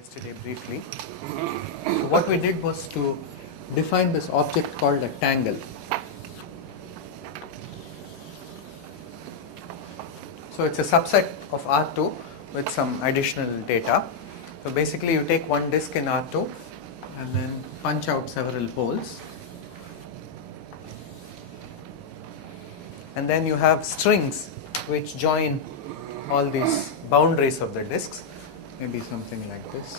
yesterday briefly. So what we did was to define this object called a tangle. So it's a subset of R2 with some additional data. So basically you take one disk in R2 and then punch out several holes. And then you have strings which join all these boundaries of the disks, maybe something like this.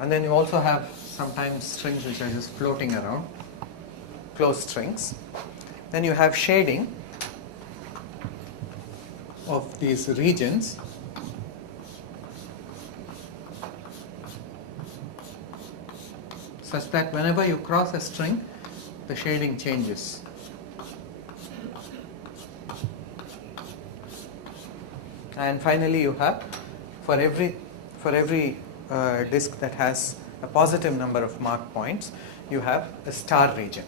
And then you also have sometimes strings which are just floating around, closed strings. Then you have shading of these regions. Such that whenever you cross a string, the shading changes. And finally you have, for every disk that has a positive number of mark points, you have a star region,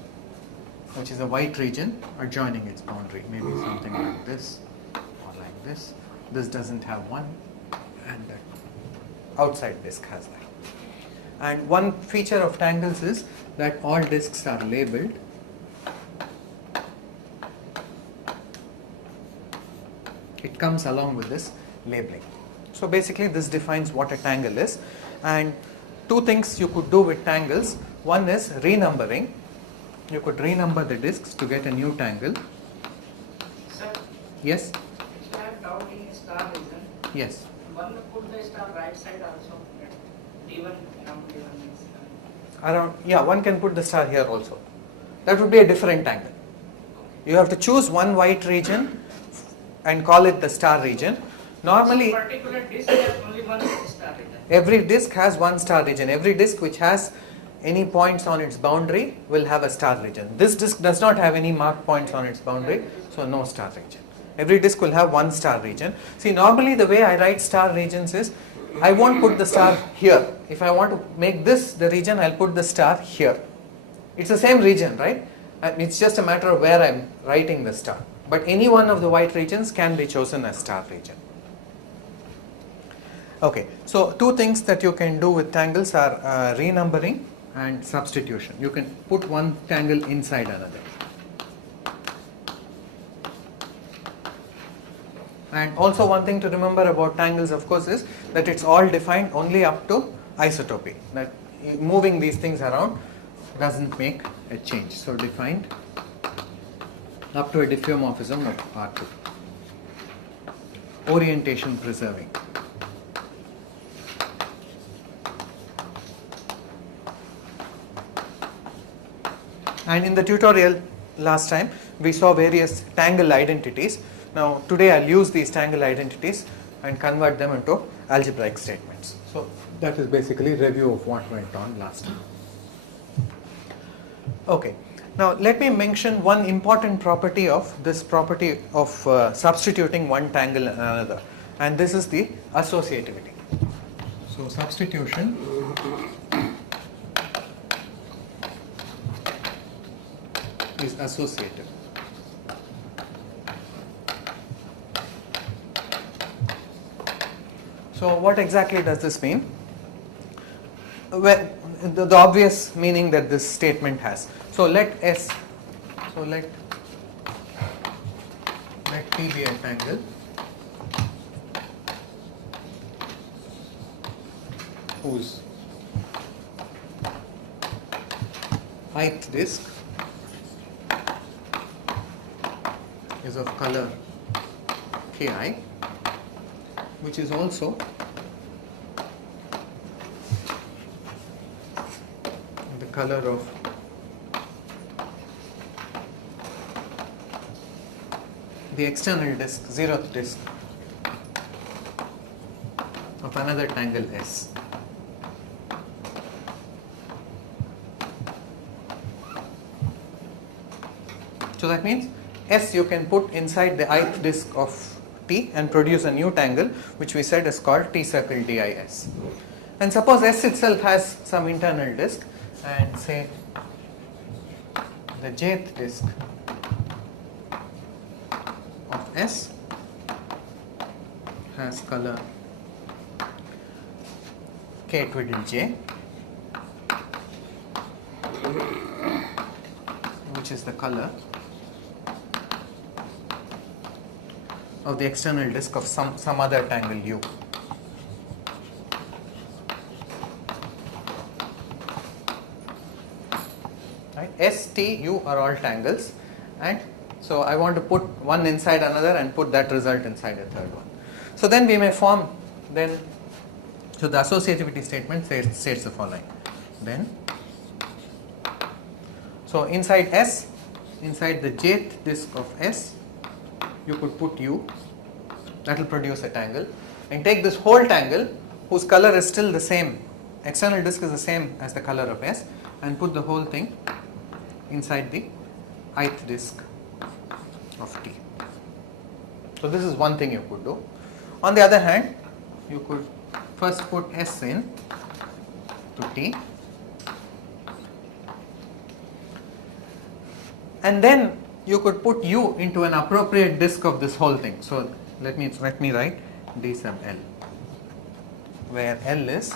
which is a white region adjoining its boundary, maybe something like this or like this. This doesn't have one, and the outside disk has that. And one feature of tangles is that all disks are labeled. It comes along with this labeling. So basically this defines what a tangle is. And two things you could do with tangles. One is renumbering. You could renumber the disks to get a new tangle. Sir? Yes? If I have doubt in star region, yes. one put the star right side also. D1 around D1 means. Around, yeah, one can put the star here also. That would be a different tangle. You have to choose one white region and call it the star region. Normally, so particular disk has only one star region. Every disk has one star region. Every disk which has any points on its boundary will have a star region. This disk does not have any marked points on its boundary, so no star region. Every disk will have one star region. See, normally the way I write star regions is, I won't put the star here. If I want to make this the region, I'll put the star here. It's the same region, right? And it's just a matter of where I'm writing the star. But any one of the white regions can be chosen as star region. Okay, so two things that you can do with tangles are renumbering and substitution. You can put one tangle inside another. And also one thing to remember about tangles, of course, is that it's all defined only up to isotopy. That moving these things around doesn't make a change. So defined up to a diffeomorphism of R2. Orientation preserving. And in the tutorial last time, we saw various tangle identities. Now today I'll use these tangle identities and convert them into algebraic statements. So that is basically a review of what went on last time. Okay, now let me mention one important property of this property of substituting one tangle in another, and this is the associativity. So substitution is associative. So what exactly does this mean? Well, the obvious meaning that this statement has. So let T be a tangle whose ith disk is of color Ki, which is also the color of the external disk, zeroth disk of another tangle S. So that means S you can put inside the ith disk of T and produce a new tangle, which we said is called T circle DIS. And suppose S itself has some internal disk, and say the jth disk S has color K twiddle J, which is the color of the external disk of some other tangle U. Right? S, T, U are all tangles, and so I want to put one inside another and put that result inside a third one. So then we may form so the associativity statement states the following. Then, so inside S, inside the jth disk of S, you could put U, that will produce a tangle, and take this whole tangle whose color is still the same, external disk is the same as the color of S, and put the whole thing inside the ith disk of T. So this is one thing you could do. On the other hand, you could first put S in to T, and then you could put U into an appropriate disk of this whole thing. So let me write D sub L, where L is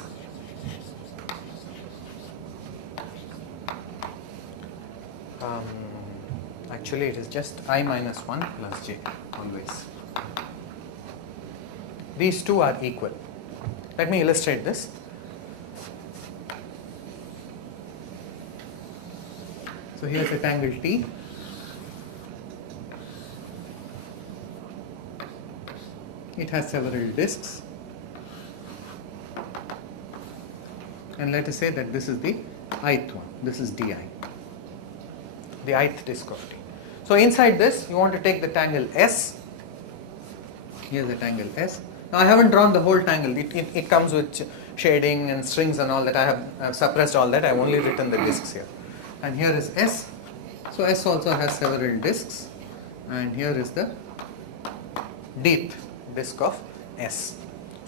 actually it is just I minus 1 plus J always. These two are equal. Let me illustrate this. So here is a tangle T. It has several disks, and let us say that this is the ith one, this is Di, the ith disk of T. So inside this you want to take the tangle S. Here is the tangle S. Now I haven't drawn the whole tangle, it comes with shading and strings and all that. I have suppressed all that, I have only written the disks here. And here is S, so S also has several disks, and here is the dth disk of S.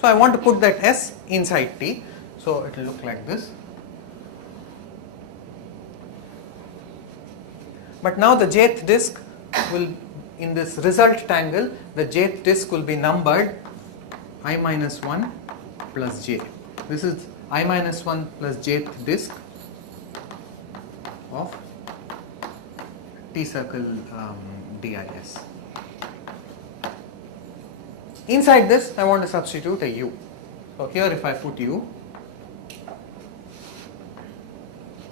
So I want to put that S inside T, so it will look like this. But now the jth disk will, in this result tangle, the jth disk will be numbered I minus 1 plus J. This is I minus 1 plus jth disk of T circle DIS. Inside this I want to substitute a U. So here if I put U,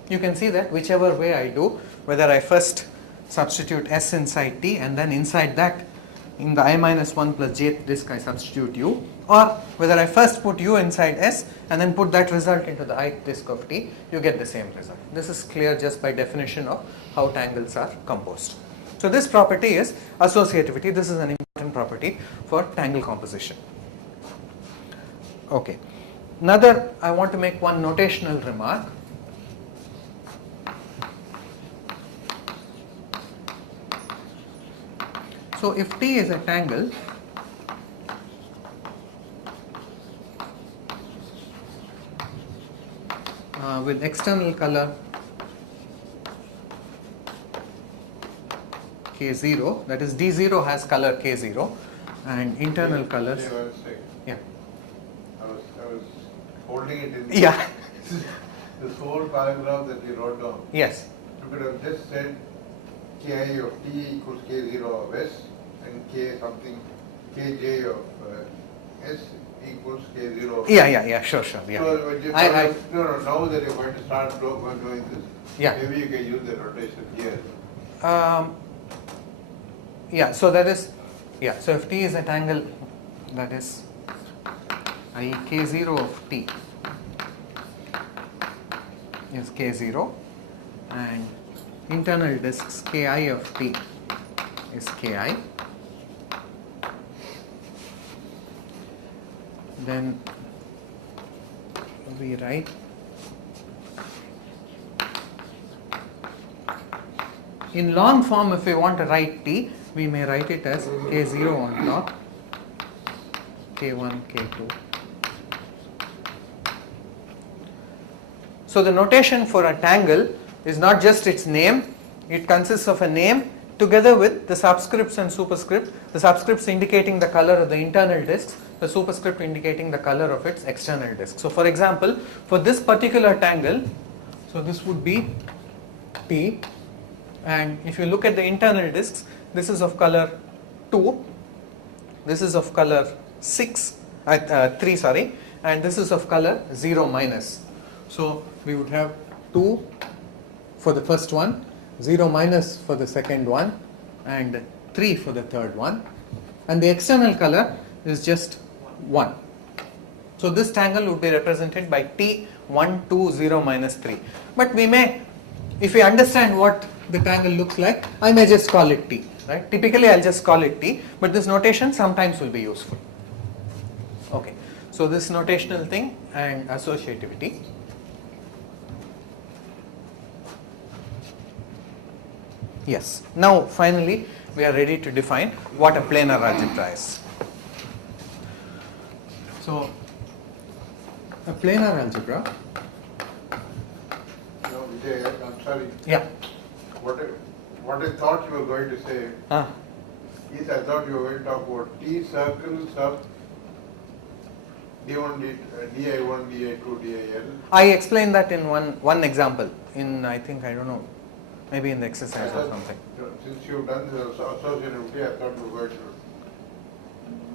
you can see that whichever way I do, whether I first substitute S inside T and then inside that in the I minus 1 plus jth disk I substitute U, or whether I first put U inside S and then put that result into the ith disk of T, you get the same result. This is clear just by definition of how tangles are composed. So this property is associativity. This is an important property for tangle composition. Okay. Another, I want to make one notational remark. So if T is a tangle, with external color K0, that is D0 has color K0, and internal colors. Yeah. I was holding it in. Yeah. This whole paragraph that we wrote down. Yes. You could have just said Ki of T equals K0 of S and K something, Kj of S equals K0 of Yeah, sure, yeah. So no, now that you're going to start doing this, Yeah. maybe you can use the rotation here. Yeah, so that is, yeah, so if T is a tangle, that is i.e. K0 of T is K0, and internal disks Ki of T is Ki. Then we write in long form. If we want to write T, we may write it as K0 on top, K1, K2. So the notation for a tangle is not just its name, it consists of a name together with the subscripts and superscript, the subscripts indicating the color of the internal discs, the superscript indicating the color of its external disc. So for example, for this particular tangle, so this would be T, and if you look at the internal discs, this is of color 2, this is of color 3 sorry, and this is of color 0 minus. So we would have 2 for the first one, 0 minus for the second one, and 3 for the third one, and the external color is just 1. So this tangle would be represented by T 1 2 0 minus 3. But we may, if we understand what the tangle looks like, I may just call it T, right? Typically I'll just call it T, but this notation sometimes will be useful. Okay, so this notational thing and associativity. Yes, now finally we are ready to define what a planar algebra is. So a planar algebra. No, Vijay, I'm sorry. Yeah. What I thought you were going to say is I thought you were going to talk about T circles of D1, DI1, DI2, DIL. I explained that in one example in, I think, I don't know, maybe in the exercise or something. Since you've done the associativity, I thought you were going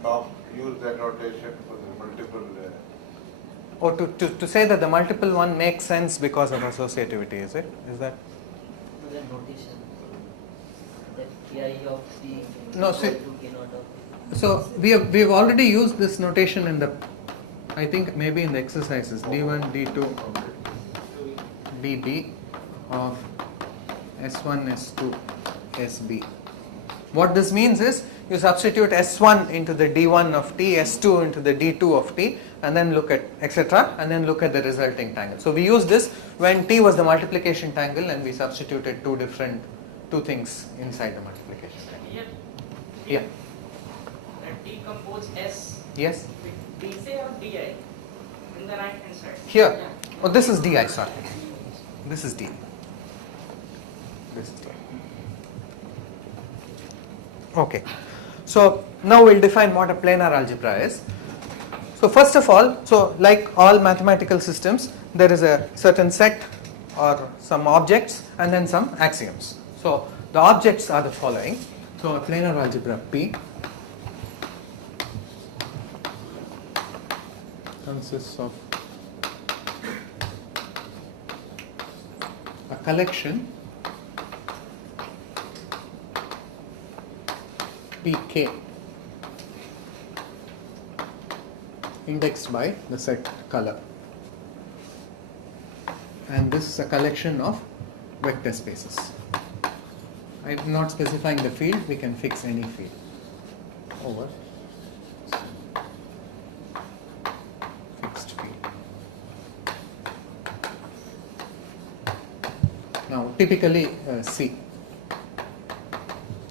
to use that notation for the multiple. Or to say that the multiple one makes sense because of associativity, is it? Is that? The notation, the Ti of C No, see, equal to K naught of. so we have already used this notation in the, I think maybe in the exercises D1, D2, DD of S1, S2, SB. What this means is you substitute S1 into the D1 of T, S2 into the D2 of T, and then look at etc. and then look at the resulting tangle. So we used this when T was the multiplication tangle and we substituted two things inside the multiplication tangle. Yeah. That decompose S Yes. with dc or di in the right hand side. Here. Yeah. Oh, this is Di, sorry. This is D. This is D. Okay. So now we'll define what a planar algebra is. So first of all, so like all mathematical systems, there is a certain set or some objects and then some axioms. So the objects are the following. So a planar algebra P consists of a collection Pk indexed by the set color, and this is a collection of vector spaces. I am not specifying the field, we can fix any field over fixed field. Now typically C,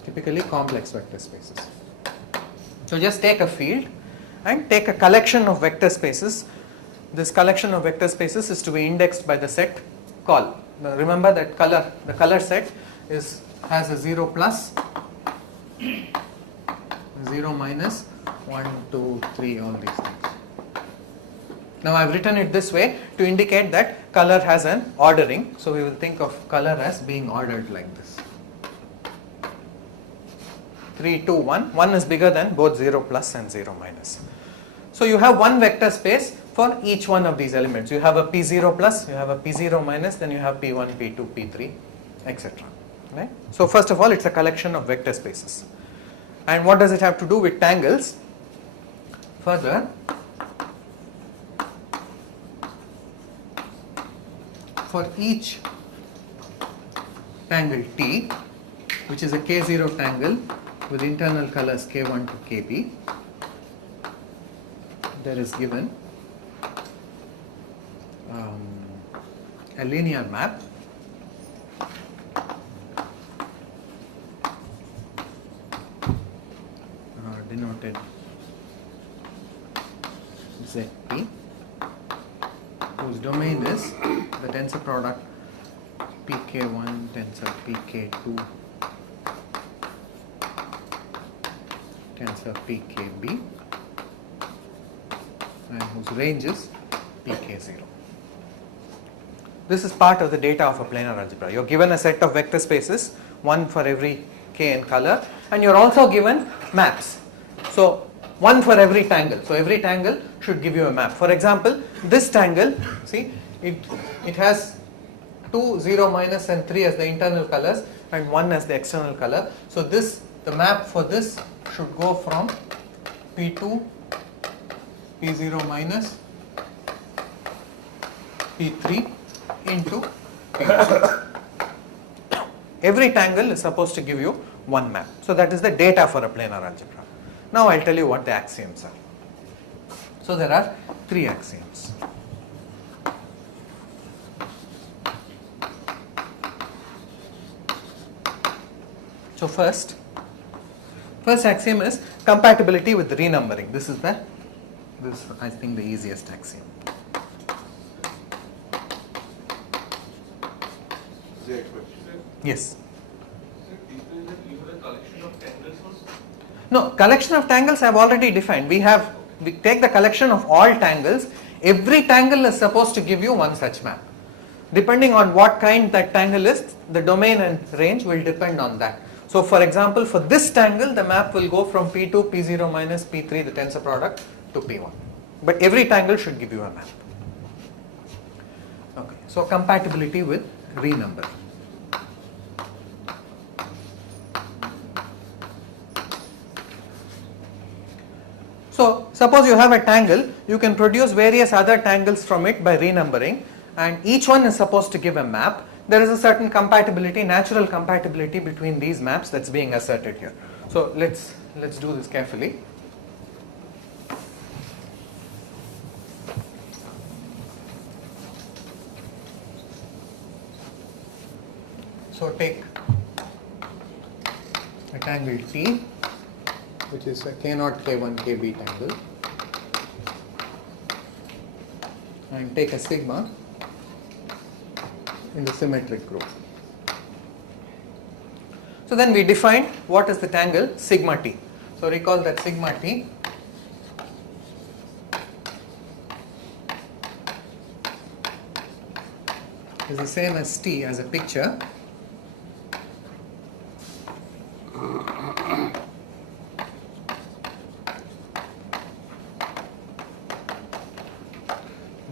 typically complex vector spaces. So just take a field and take a collection of vector spaces. This collection of vector spaces is to be indexed by the set call. Now remember that the color set has a 0 plus, 0 minus, 1, 2, 3, all these things. Now I have written it this way to indicate that color has an ordering. So we will think of color as being ordered like this. 3, 2, 1. 1 is bigger than both 0 plus and 0 minus. So you have one vector space for each one of these elements. You have a P0 plus, you have a P0 minus, then you have P1, P2, P3, etc. Right? So first of all, it's a collection of vector spaces. And what does it have to do with tangles? Further, for each tangle T, which is a K0 tangle with internal colors K1 to Kp, there is given a linear map denoted Zp, whose domain is the tensor product Pk1 tensor Pk2 tensor PKB and whose range is PK0. This is part of the data of a planar algebra. You're given a set of vector spaces, one for every k in color, and you're also given maps. So one for every tangle. So every tangle should give you a map. For example, this tangle, see, it has 2, 0, minus and 3 as the internal colors and 1 as the external color. So this, the map for this should go from P2, P0 minus, P3 into P2. Every tangle is supposed to give you one map. So that is the data for a planar algebra. Now I'll tell you what the axioms are. So there are 3 axioms. So first axiom is compatibility with renumbering. This is I think the easiest axiom. Yes. No, collection of tangles I have already defined. We take the collection of all tangles. Every tangle is supposed to give you one such map. Depending on what kind that tangle is, the domain and range will depend on that. So for example, for this tangle, the map will go from P2, P0 minus P3, the tensor product, to P1. But every tangle should give you a map. Okay. So compatibility with renumbering. So suppose you have a tangle, you can produce various other tangles from it by renumbering, and each one is supposed to give a map. There is a certain compatibility, natural compatibility between these maps that's being asserted here. So let's do this carefully. So take a tangle T, which is a K0, K1, Kb tangle, and take a sigma in the symmetric group. So then we define what is the tangle sigma T. So recall that sigma T is the same as T as a picture,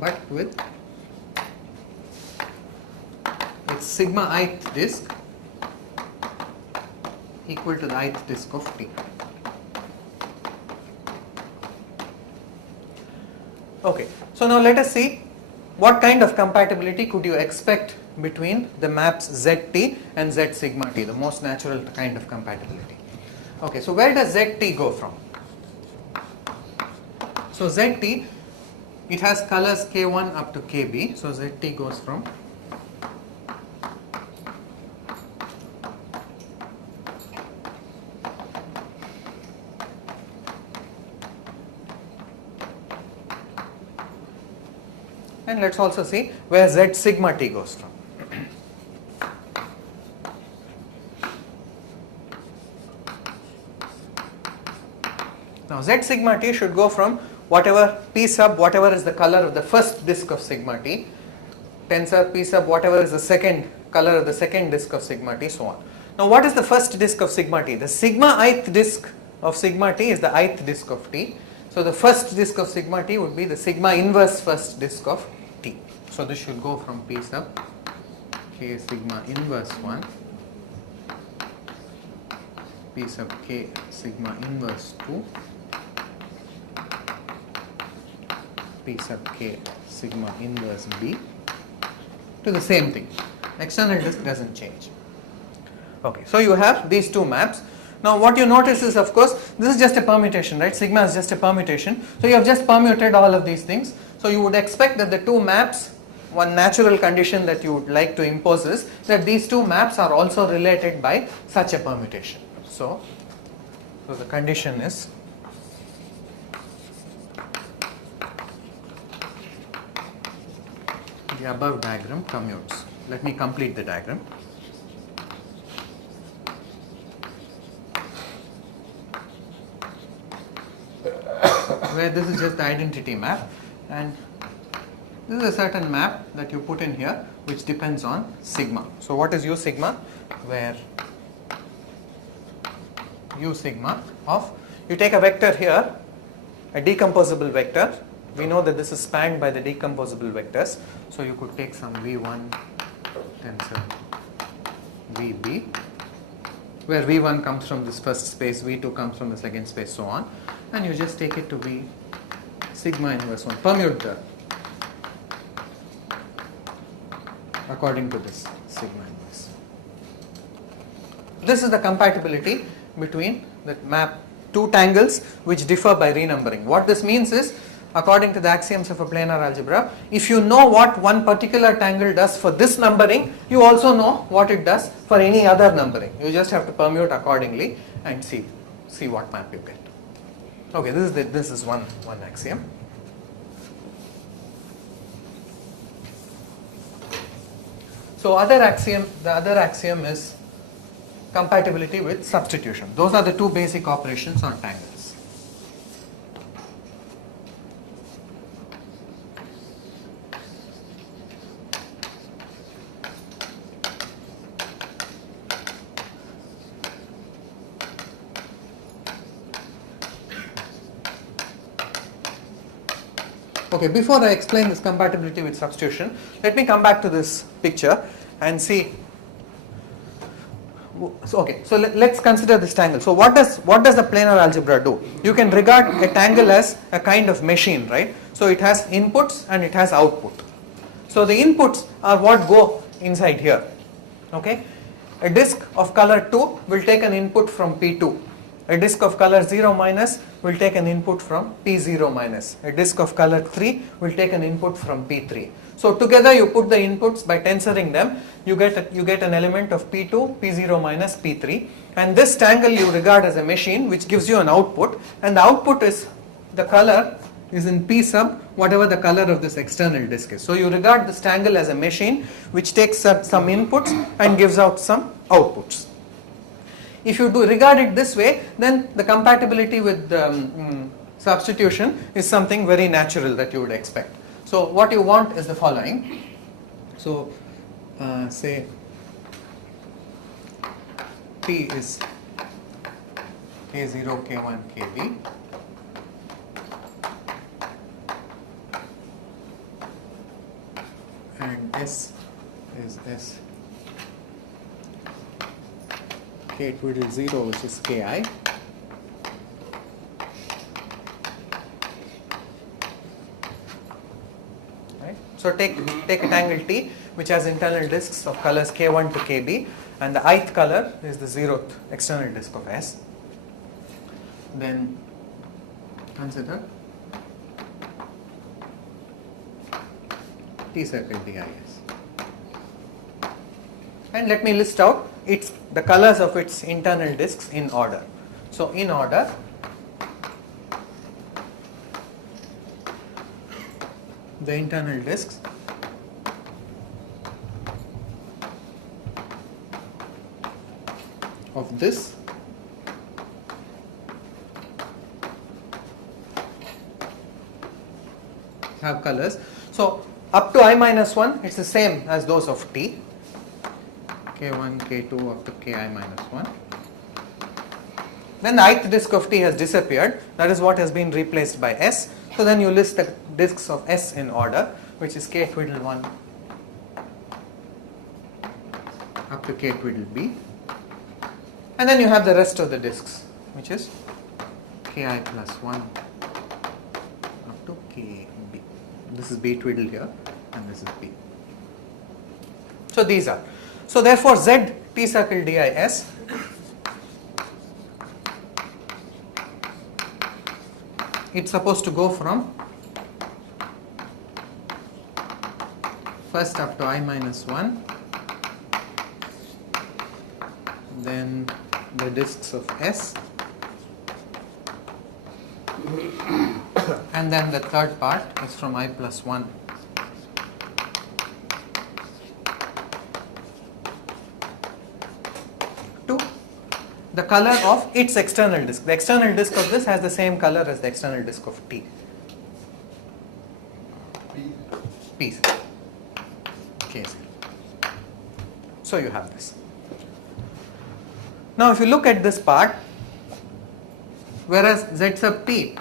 but with its sigma ith disk equal to the ith disk of T. Okay, so now let us see what kind of compatibility could you expect between the maps ZT and Z sigma T, the most natural kind of compatibility. Okay, so where does ZT go from? So ZT, it has colors K1 up to Kb, so ZT goes from and let's also see where Z sigma T goes from. Now Z sigma T should go from whatever P sub, whatever is the color of the first disk of sigma T, tensor P sub, whatever is the second color of the second disk of sigma T, so on. Now what is the first disk of sigma T? The sigma ith disk of sigma T is the ith disk of T. So the first disk of sigma T would be the sigma inverse first disk of T. So this should go from P sub K sigma inverse 1, P sub K sigma inverse 2, P sub K sigma inverse B to the same thing. External disk doesn't change. Okay, so you have these two maps. Now what you notice is, of course, this is just a permutation, right? Sigma is just a permutation. So you have just permuted all of these things. So you would expect that the two maps, one natural condition that you would like to impose is that these two maps are also related by such a permutation. So the condition is the above diagram commutes. Let me complete the diagram. where this is just the identity map, and this is a certain map that you put in here which depends on sigma. So what is U sigma? Where U sigma of, you take a vector here, a decomposable vector. We know that this is spanned by the decomposable vectors. So you could take some V1 tensor VB, where V1 comes from this first space, V2 comes from the second space, so on. And you just take it to be sigma inverse 1. Permute the according to this sigma inverse. This is the compatibility between the map two tangles which differ by renumbering. What this means is, according to the axioms of a planar algebra, if you know what one particular tangle does for this numbering, you also know what it does for any other numbering. You just have to permute accordingly and see what map you get. Okay, this is one axiom. So the other axiom is compatibility with substitution. Those are the two basic operations on tangles. Okay, before I explain this compatibility with substitution, let me come back to this picture and see. So, okay, so let's consider this tangle. So what does the planar algebra do? You can regard a tangle as a kind of machine, right? So it has inputs and it has output. So the inputs are what go inside here. Okay, a disk of color 2 will take an input from P2. A disk of color 0 minus will take an input from P0 minus. A disk of color 3 will take an input from P3. So together you put the inputs, by tensoring them, you get an element of P2, P0 minus, P3. And this tangle you regard as a machine which gives you an output, and the output is, the color is in P sub whatever the color of this external disk is. So you regard this tangle as a machine which takes some inputs and gives out some outputs. If you do regard it this way, then the compatibility with substitution is something very natural that you would expect. So what you want is the following. So say T is K0, K1, Kb. And S is S K twiddle 0, which is Ki. Right? So take a tangle T which has internal disks of colors K1 to Kb, and the ith color is the 0th external disk of S. Then consider T circle DIS. And let me list out the colors of its internal disks in order. So in order, the internal disks of this have colors. So up to I minus 1, it's the same as those of T. K1, K2 up to Ki minus 1. Then the ith disk of T has disappeared. That is what has been replaced by S. So then you list the disks of S in order, which is K twiddle 1 up to K twiddle B. And then you have the rest of the disks, which is Ki plus 1 up to Kb. This is B twiddle here, and this is B. So these are. So therefore Z T circle DIS it's supposed to go from first up to I minus 1, then the disks of S, and then the third part is from I plus 1 to the color of its external disk. The external disk of this has the same color as the external disk of T. P. K0. So you have this. Now if you look at this part, whereas Z sub T,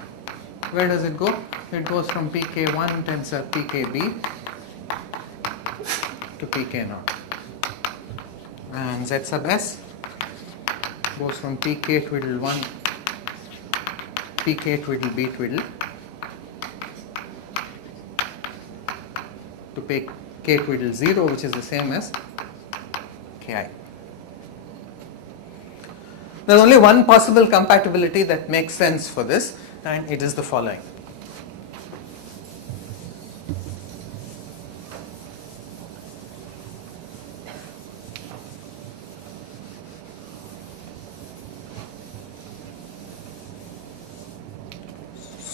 where does it go? It goes from pk1 tensor pkb to pk0. And Z sub S goes from pk twiddle 1 pk twiddle b twiddle to k twiddle 0, which is the same as ki. There is only one possible compatibility that makes sense for this, and it is the following.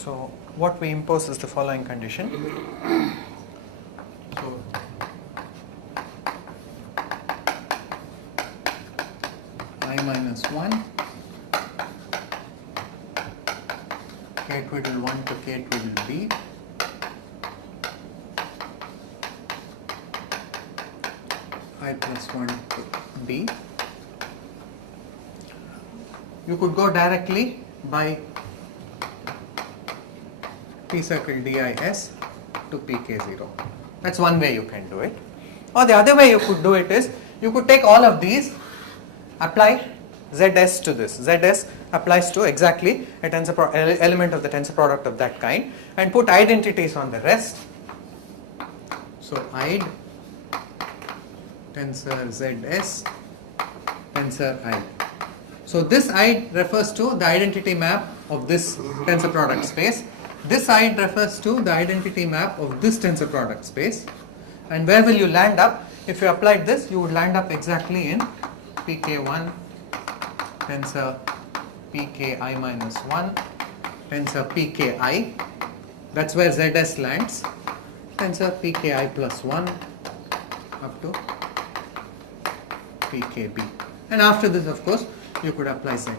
So what we impose is the following condition. So I minus 1 k twiddle 1 to k twiddle b I plus 1 to b. You could go directly by p circle dis to pk0. That's one way you can do it. Or the other way you could do it is, you could take all of these, apply zs to this. Zs applies to exactly a tensor element of the tensor product of that kind, and put identities on the rest. So id tensor zs tensor id. So this id refers to the identity map of this tensor product space. This id refers to the identity map of this tensor product space. And where will you land up? If you applied this, you would land up exactly in pk1 tensor pki minus 1 tensor pki. That's where zs lands. Tensor pki plus 1 up to pkb. And after this, of course, you could apply zt.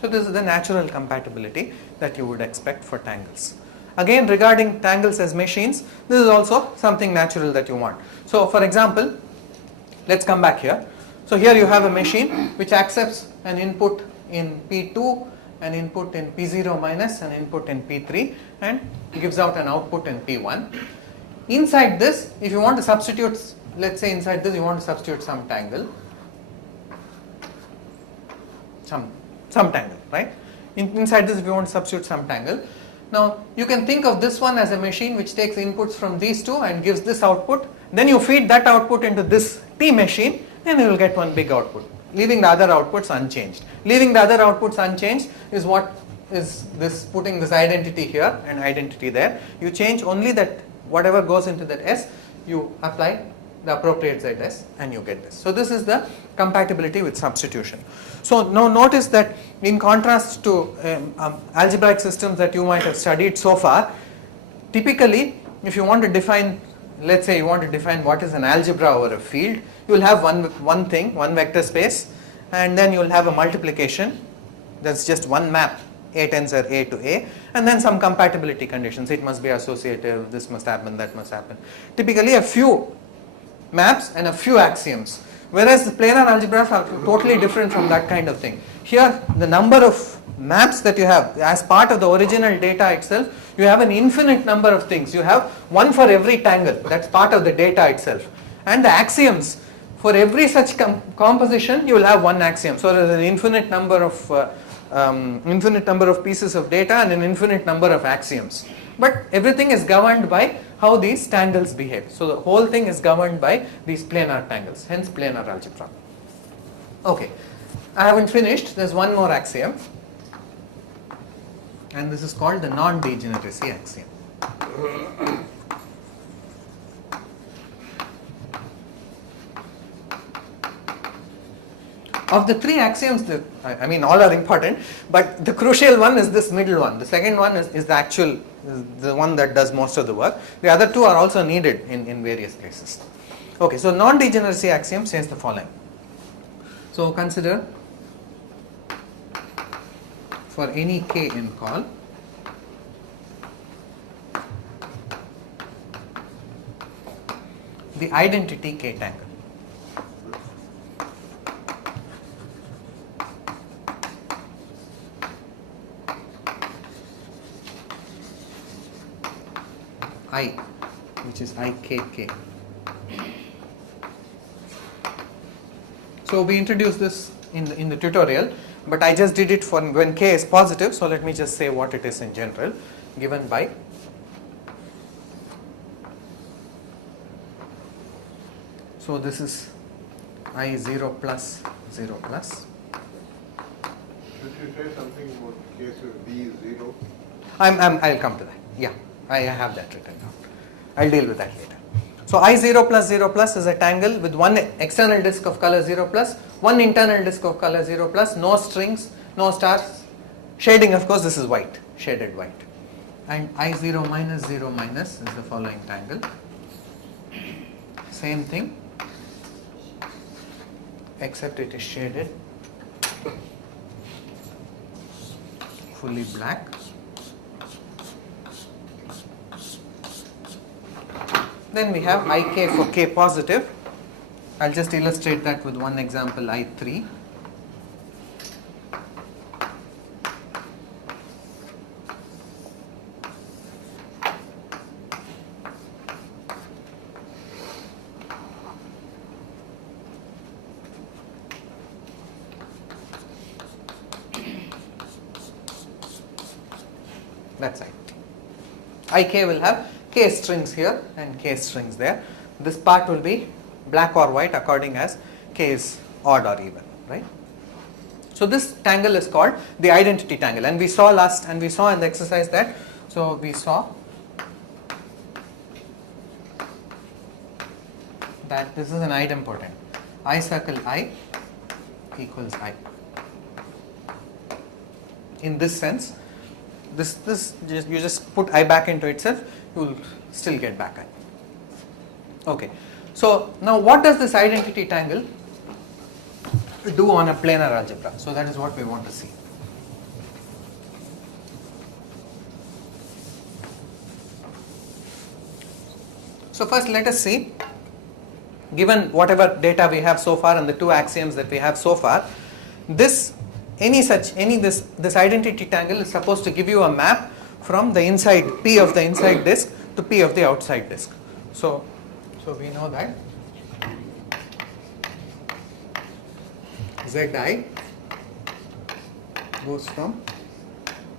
So this is the natural compatibility that you would expect for tangles. Again, regarding tangles as machines, this is also something natural that you want. So for example, let's come back here. So here you have a machine which accepts an input in P2, an input in P0 minus, an input in P3, and gives out an output in P1. Inside this, if you want to substitute, let's say inside this you want to substitute some tangle, some tangle, right? Inside this, if you want to substitute some tangle. Now you can think of this one as a machine which takes inputs from these two and gives this output. Then you feed that output into this T machine, and you will get one big output, leaving the other outputs unchanged. Leaving the other outputs unchanged is what is this, putting this identity here and identity there. You change only that whatever goes into that S, you apply the appropriate ZS and you get this. So this is the compatibility with substitution. So now notice that in contrast to algebraic systems that you might have studied so far, typically if you want to define, let's say you want to define what is an algebra over a field, you will have one thing, one vector space, and then you will have a multiplication. That's just one map, A tensor A to A, and then some compatibility conditions. It must be associative, this must happen, that must happen. Typically a few maps and a few axioms, whereas the planar algebras are totally different from that kind of thing. Here the number of maps that you have as part of the original data itself, you have an infinite number of things. You have one for every tangle, that's part of the data itself. And the axioms, for every such composition you will have one axiom. So there is an infinite number of pieces of data and an infinite number of axioms. But everything is governed by how these tangles behave. So the whole thing is governed by these planar tangles, hence planar algebra. Okay, I haven't finished. There's one more axiom, and this is called the non-degeneracy axiom. Of the three axioms, I mean all are important, but the crucial one is this middle one. The second one is the actual, is the one that does most of the work. The other two are also needed in various places. Okay, so non-degeneracy axiom says the following. So consider for any k in call the identity k tangle. I, which is IKK. So we introduced this in the tutorial, but I just did it for when k is positive, so let me just say what it is in general, given by so this is I0 plus 0 plus. Should you say something about case of B is 0? I'll come to that. Yeah, I have that written down. I'll deal with that later. So I0 plus 0 plus is a tangle with one external disk of color 0 plus, one internal disk of color 0 plus, no strings, no stars. Shading, of course, this is white, shaded white. And I0 minus 0 minus is the following tangle. Same thing, except it is shaded fully black. Then we have IK for k positive. I'll just illustrate that with one example, I3. That's it. IK will have k strings here and k strings there. This part will be black or white according as k is odd or even, right? So this tangle is called the identity tangle, and we saw in the exercise that, so we saw that this is an idempotent. I circle I equals I. In this sense, you just put I back into itself, you will still get back I. Okay. So now what does this identity tangle do on a planar algebra? So that is what we want to see. So first let us see, given whatever data we have so far and the two axioms that we have so far, this identity tangle is supposed to give you a map from the inside P of the inside disk to P of the outside disk. So we know that Zi goes from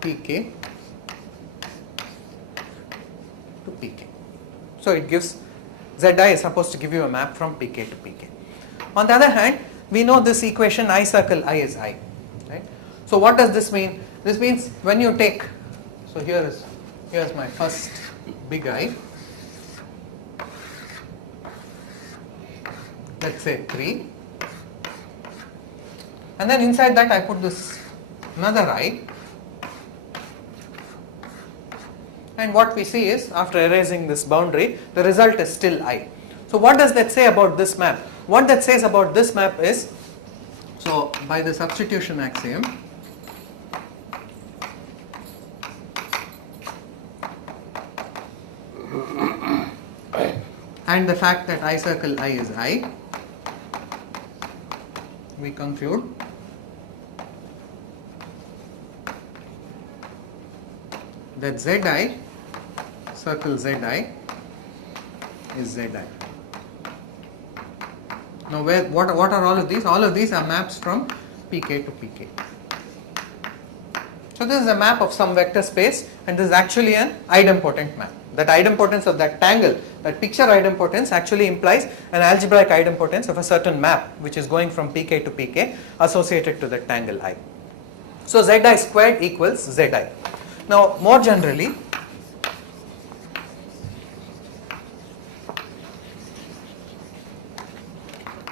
Pk to Pk. So it gives Zi is supposed to give you a map from Pk to Pk. On the other hand, we know this equation I circle I is I, right? So what does this mean? This means when you take, so here's my first big I, let's say 3, and then inside that I put this another I, and what we see is, after erasing this boundary, the result is still I. So what does that say about this map? What that says about this map is, so by the substitution axiom, and the fact that I circle I is I, we conclude that Zi circle Zi is Zi. Now what are all of these? All of these are maps from Pk to Pk. So this is a map of some vector space, and this is actually an idempotent map. That idempotence of that tangle, that picture idempotence, actually implies an algebraic idempotence of a certain map which is going from Pk to Pk associated to the tangle I. So Zi squared equals Zi. Now more generally,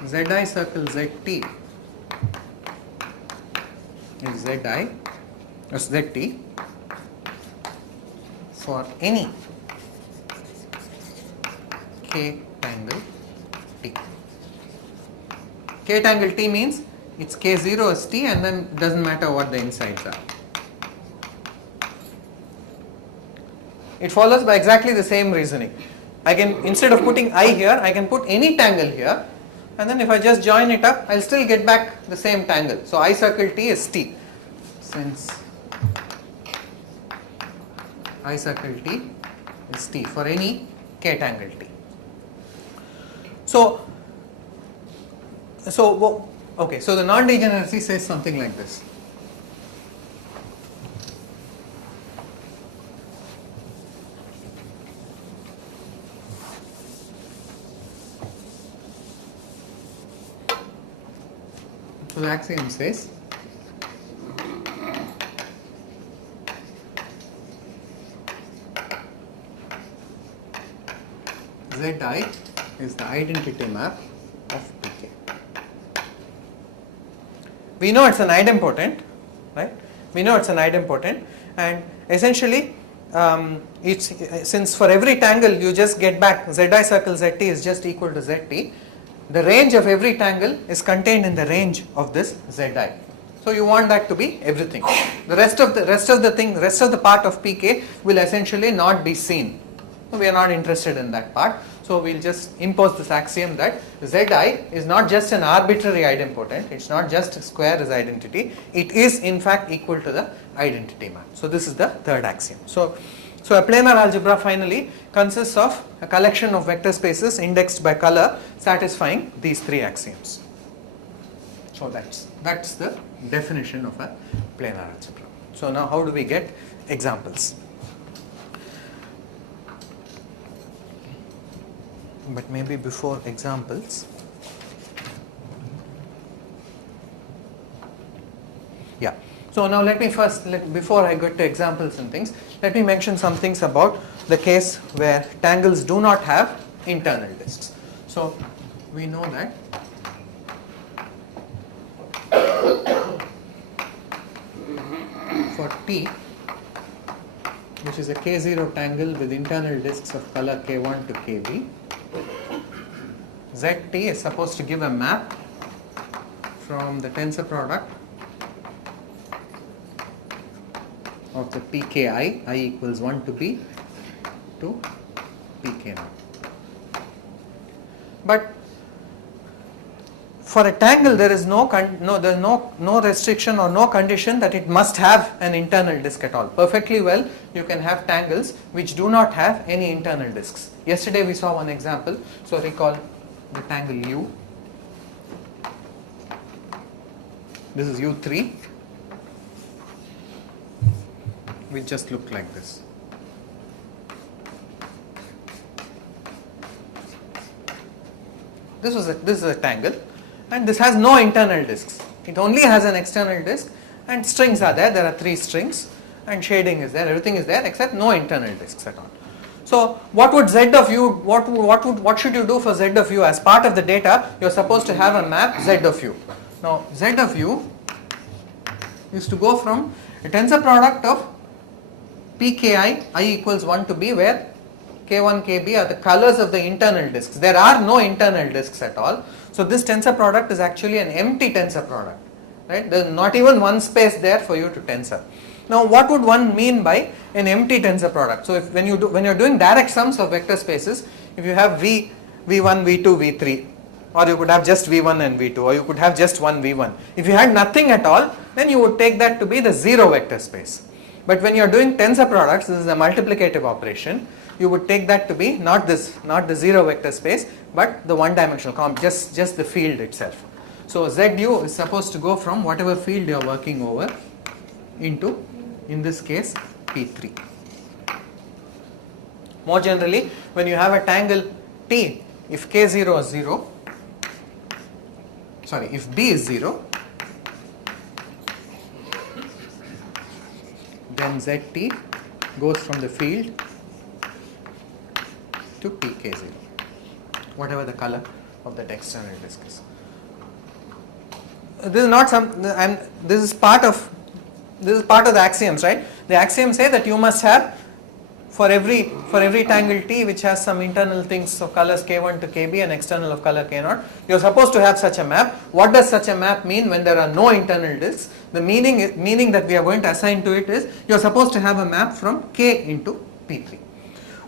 Zi circle Zt is Zi or Zt for any k tangle T. K tangle T means its K0 is T, and then it doesn't matter what the insides are. It follows by exactly the same reasoning. I can, instead of putting I here, I can put any tangle here, and then if I just join it up, I'll still get back the same tangle. So I circle T is T. Since I circle T is T for any K tangle T. So okay, so the non-degeneracy says something like this. So the axiom says Zi is the identity map of Pk. We know it's an idempotent, right? We know it's an idempotent, and essentially it's, since for every tangle you just get back Zi circle Zt is just equal to Zt, the range of every tangle is contained in the range of this Zi. So you want that to be everything. The rest of the part of Pk will essentially not be seen. So we are not interested in that part. So we'll just impose this axiom that Zi is not just an arbitrary idempotent, it's not just a square as identity, it is in fact equal to the identity map. So this is the third axiom. So a planar algebra finally consists of a collection of vector spaces indexed by color satisfying these three axioms. So that's the definition of a planar algebra. So now how do we get examples? But maybe before examples, yeah. So now let me first, before I get to examples and things, let me mention some things about the case where tangles do not have internal disks. So we know that for T, which is a K0 tangle with internal disks of color K1 to Kb, Zt is supposed to give a map from the tensor product of the Pki, I equals 1 to B, to Pk naught. But for a tangle there is no restriction or no condition that it must have an internal disk at all. Perfectly well you can have tangles which do not have any internal disks. Yesterday we saw one example, so recall the tangle U. This is U3, which just look like this. This is a tangle, and this has no internal disks. It only has an external disk, and strings are there. There are 3 strings, and shading is there. Everything is there except no internal disks at all. So what would Z of U? What should you do for Z of U? As part of the data, you are supposed to have a map Z of U. Now Z of U is to go from a tensor product of Pki, I equals 1 to B, where K1, Kb are the colors of the internal disks. There are no internal disks at all. So this tensor product is actually an empty tensor product, right? There is not even one space there for you to tensor. Now what would one mean by an empty tensor product? So if when you are doing direct sums of vector spaces, if you have V, V1, V2, V3, or you could have just V1 and V2, or you could have just one V1. If you had nothing at all, then you would take that to be the 0 vector space. But when you are doing tensor products, this is a multiplicative operation, you would take that to be not the 0 vector space, but the one dimensional just the field itself. So ZU is supposed to go from whatever field you are working over into, in this case, P3. More generally, when you have a tangle T, if K0 is 0, if B is 0, then Zt goes from the field to Pk0, whatever the color of that external disk is. This is not this is part of the axioms, right? The axioms say that you must have for every tangle T which has some internal things of colors K1 to Kb and external of color K0, you are supposed to have such a map. What does such a map mean when there are no internal disks? The meaning that we are going to assign to it is you are supposed to have a map from K into P3.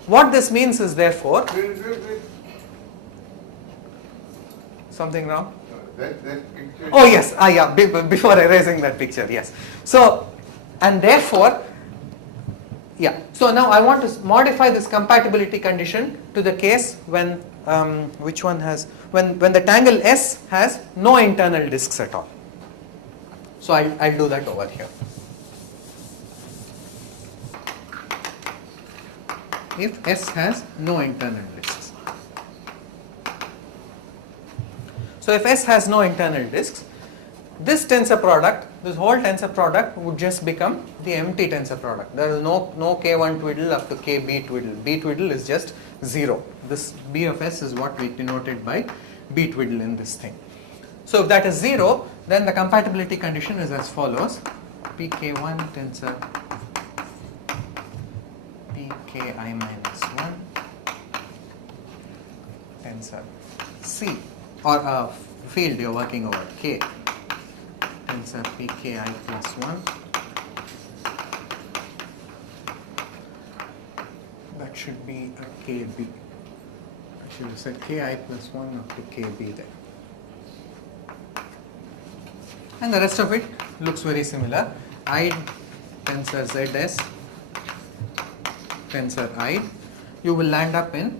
what this means is therefore, Wait. something wrong? That picture. Oh yes, yeah, before erasing that picture, yes. So, and therefore, yeah, so now I want to modify this compatibility condition to the case when, which one has, when the tangle S has no internal disks at all. So I'll do that over here. If S has no internal disks. So if S has no internal disks, this tensor product, this whole tensor product would just become the empty tensor product. There is no k1 twiddle up to kb twiddle. B twiddle is just 0. This B of S is what we denoted by B twiddle in this thing. So if that is 0, then the compatibility condition is as follows: pk1 tensor pki minus 1 tensor C, or field you're working over, k tensor pki plus 1, that should be a kb. I should have said ki plus 1 up to kb there. And the rest of it looks very similar. I tensor zs tensor I, you will land up in,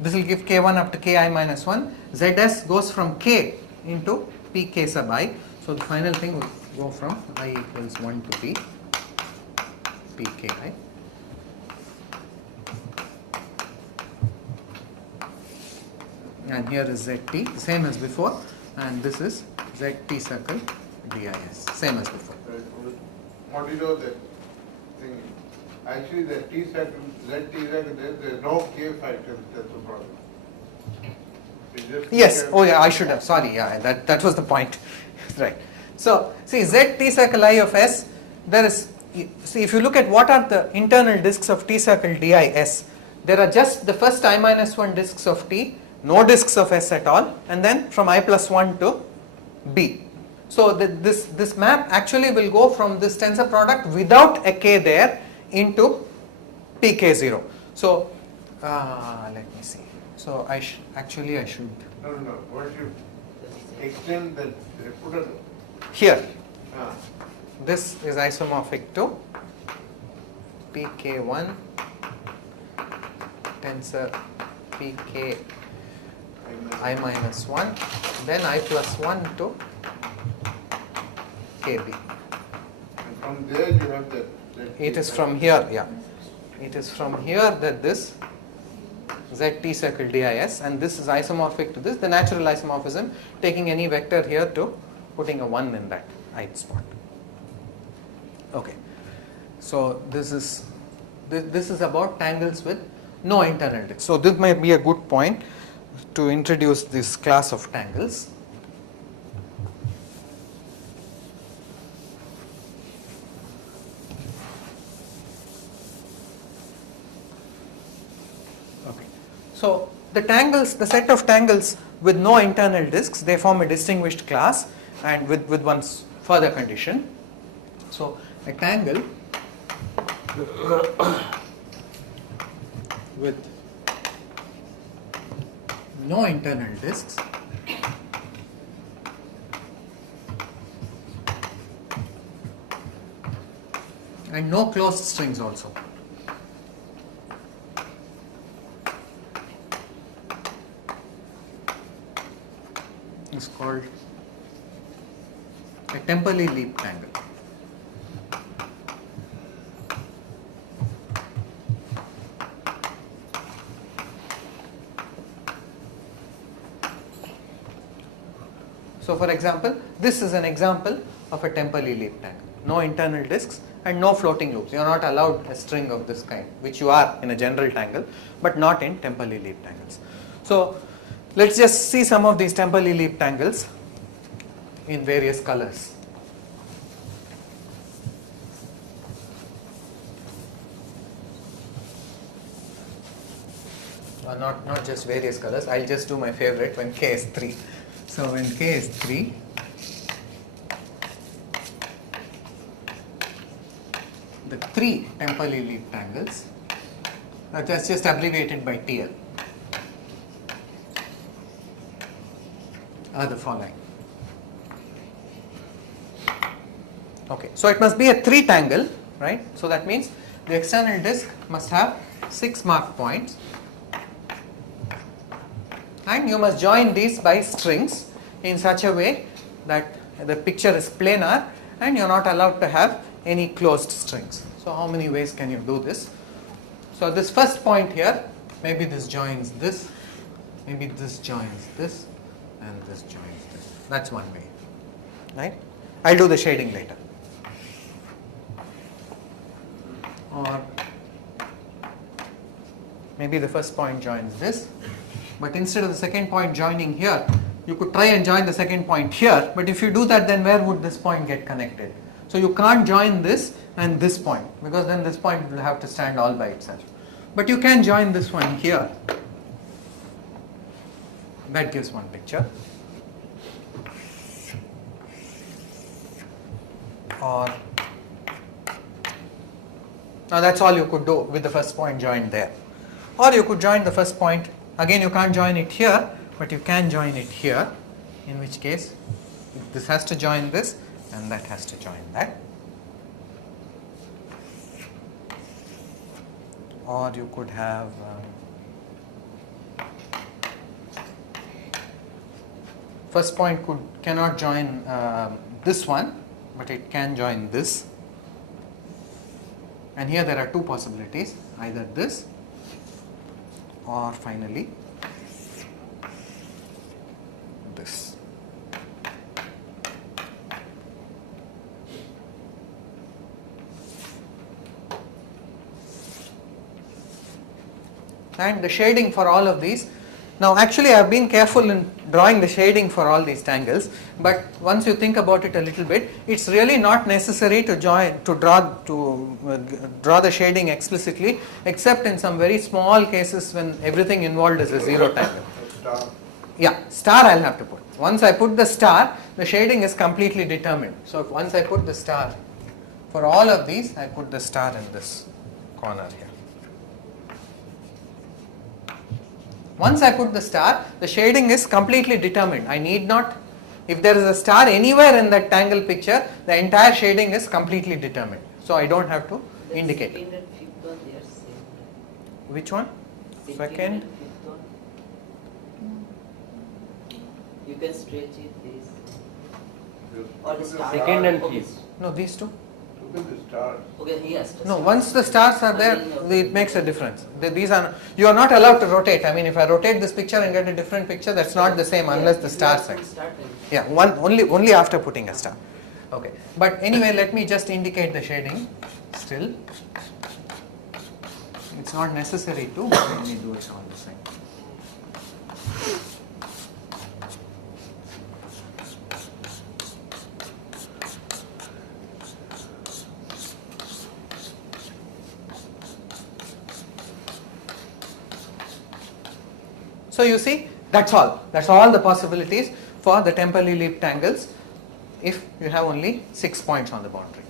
this will give k1 up to ki minus 1. Zs goes from k into pk sub I. So the final thing will go from I equals 1 to b pki. And here is zt, same as before, and this is zt circle dis, same as before. What do you know that thing? Actually, the T circle, Z T circle, there is no K factor, that's the problem. It's just Yes, K- oh yeah, I should have, sorry, yeah, that was the point. Right. So, see, Z T circle I of S, there is, see, if you look at what are the internal disks of T circle dis, there are just the first I minus 1 disks of T, no disks of S at all, and then from I plus 1 to B. So this map actually will go from this tensor product without a K there into pk0. So let me see. So I should. No. What you extend that, put it. Here, Ah. this is isomorphic to pk1 tensor pk I minus 1, then I plus 1 to kb. And from there you have that. It is from here, yeah. It is from here that this zt circle dis, and this is isomorphic to this, the natural isomorphism, taking any vector here to putting a 1 in that ith spot. Okay. So this is about tangles with no internal disks. So this might be a good point to introduce this class of tangles. Okay. So the tangles, the set of tangles with no internal disks, they form a distinguished class, and with one further condition. So a tangle with no internal disks and no closed strings also. Is called a temporally leap tangle. So for example, this is an example of a temporally leap tangle. No internal disks and no floating loops. You are not allowed a string of this kind, which you are in a general tangle, but not in temporally leap tangles. So let's just see some of these temporally leap tangles in various colors. Not just various colors, I'll just do my favorite when k is 3. So when k is 3, the 3 temporally leap tangles That's just abbreviated by TL. Are the following. Okay, so it must be a 3 tangle, right? So that means the external disk must have 6 mark points, and you must join these by strings in such a way that the picture is planar and you are not allowed to have any closed strings. So how many ways can you do this? So this first point here, maybe this joins this, maybe this joins this, and this joins this. That's one way, right? I'll do the shading later. Or maybe the first point joins this, but instead of the second point joining here, you could try and join the second point here, but if you do that, then where would this point get connected? So you can't join this and this point, because then this point will have to stand all by itself. But you can join this one here. That gives one picture. Or now that's all you could do with the first point joined there. Or you could join the first point, again you can't join it here, but you can join it here, in which case this has to join this and that has to join that. Or you could have first point cannot join this one, but it can join this. And here there are two possibilities, either this or finally this. And the shading for all of these. Now actually I have been careful in drawing the shading for all these tangles, but once you think about it a little bit, it's really not necessary to draw the shading explicitly, except in some very small cases when everything involved is a zero tangle. Star. Yeah, star I'll have to put. Once I put the star, the shading is completely determined. So once I put the star, for all of these I put the star in this corner here. Once I put the star, the shading is completely determined. I need not, if there is a star anywhere in that tangle picture, the entire shading is completely determined. So I don't have to indicate it. Second and fifth one, they are same. Which one? Second. And fifth one. You can stretch it this. Or the star. Second and Okay. fifth. No, these two. Look at the stars. Okay, yes. No, once the stars are there, it makes a difference. These are, you are not allowed to rotate. I mean, if I rotate this picture and get a different picture, that's not the same unless the stars are. Yeah, only after putting a star. Okay, but anyway, let me just indicate the shading. Still, it's not necessary to, but let me do it all the same. So you see, that's all. That's all the possibilities for the temporally leaped tangles if you have only 6 points on the boundary.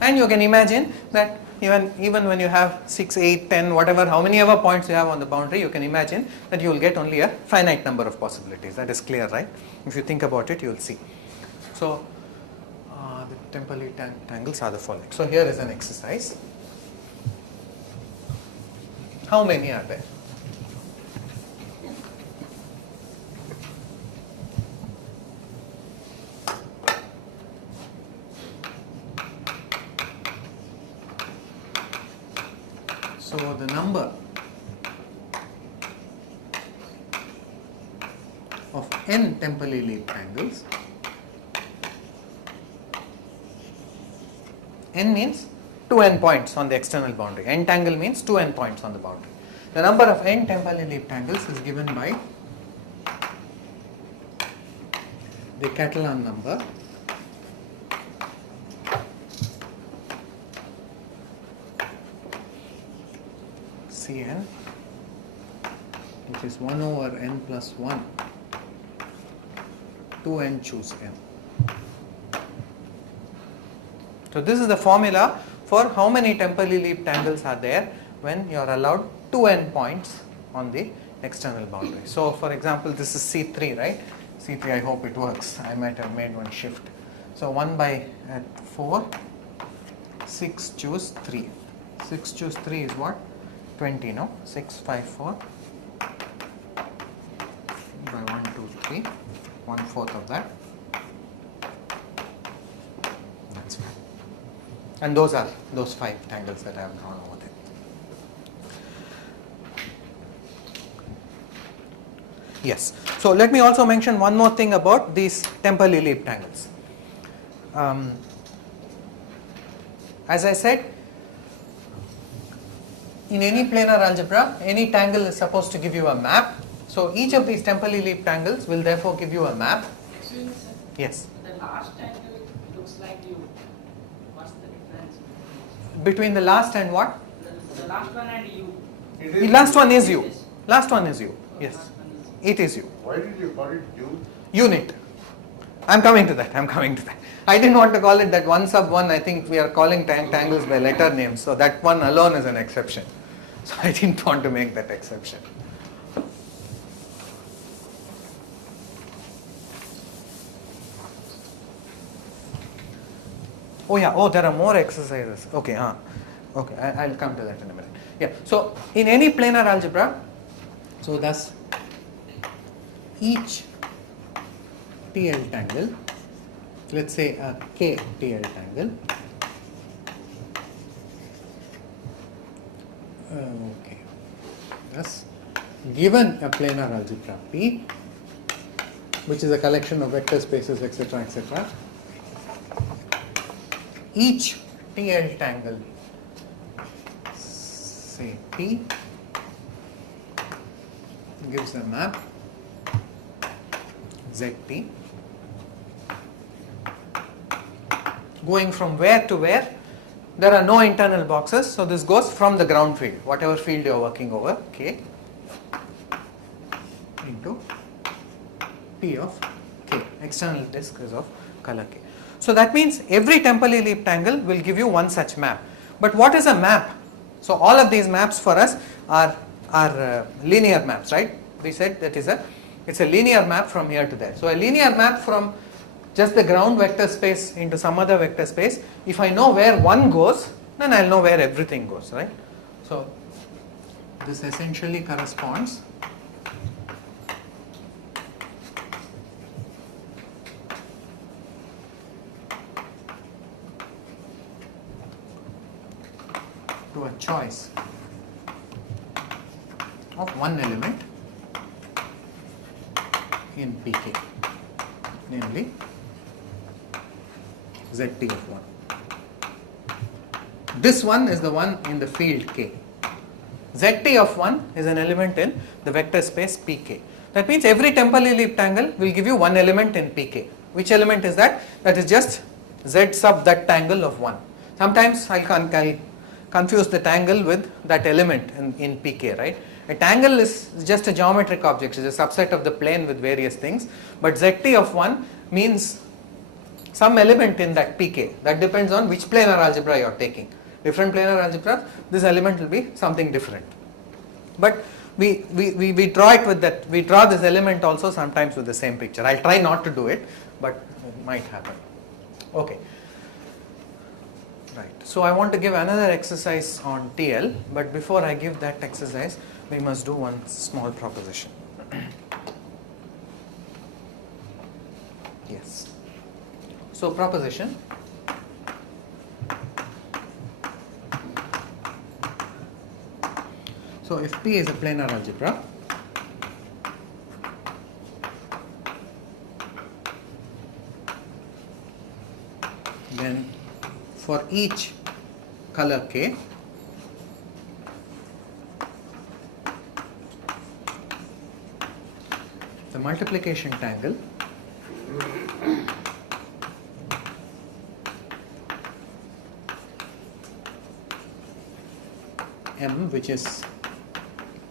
And you can imagine that even when you have 6, 8, 10, whatever, how many ever points you have on the boundary, you can imagine that you will get only a finite number of possibilities. That is clear, right? If you think about it, you will see. So the temporally tangles are the following. So here is an exercise. How many are there? So the number of n temporally leaped tangles, n means 2n points on the external boundary, n tangle means 2n points on the boundary. The number of n temporally leaped tangles is given by the Catalan number Cn, which is 1 over n plus 1 2n choose n. So this is the formula for how many temporally leaped tangles are there when you are allowed 2 endpoints on the external boundary. So for example, this is C3, right? C3, I hope it works. I might have made one shift. So 1 by at 4, 6 choose 3. 6 choose 3 is what? 20, no? 6, 5, 4 by 1, 2, 3, 1/4 of that. That's fine. And those are those 5 tangles that I have drawn over there. Yes. So let me also mention one more thing about these temporally leap tangles. As I said, in any planar algebra, any tangle is supposed to give you a map. So each of these temporally leap tangles will therefore give you a map. Excuse me, sir. Yes. The last angle looks like you. What's the difference? Between the last and what? The last one and you. The last one is you. Last one is you. Yes. Last one is It is you. Why did you call it U? Unit. I'm coming to that. I didn't want to call it that 1 sub 1. I think we are calling tangles by letter names. So that one alone is an exception. So I didn't want to make that exception. Oh yeah, oh there are more exercises. Okay, okay, I'll come to that in a minute. Yeah, so in any planar algebra, so thus each TL tangle, let's say a K TL tangle, okay, thus given a planar algebra P, which is a collection of vector spaces, etc., etc., each TL tangle, say P, gives a map ZT going from where to where. There are no internal boxes, so this goes from the ground field, whatever field you are working over, K, into P of K. External disk is of color K. So that means every temporally leap tangle will give you one such map. But what is a map? So all of these maps for us are linear maps, right? We said that it's a linear map from here to there. So a linear map from just the ground vector space into some other vector space. If I know where one goes, then I'll know where everything goes, right? So this essentially corresponds to a choice of one element in Pk, namely Zt of 1. This one is the one in the field K. Zt of 1 is an element in the vector space Pk. That means every temporally leap tangle will give you one element in Pk. Which element is that? That is just Z sub that tangle of 1. Sometimes I'll confuse the tangle with that element in Pk, right? A tangle is just a geometric object, it's a subset of the plane with various things, but Zt of 1 means some element in that Pk. That depends on which planar algebra you are taking. Different planar algebra, this element will be something different. But we draw it with that, we draw this element also sometimes with the same picture. I'll try not to do it, but it might happen. Okay. Right. So I want to give another exercise on TL, but before I give that exercise, we must do one small proposition. Yes. So proposition. So if P is a planar algebra, then for each color K, the multiplication tangle M, which is,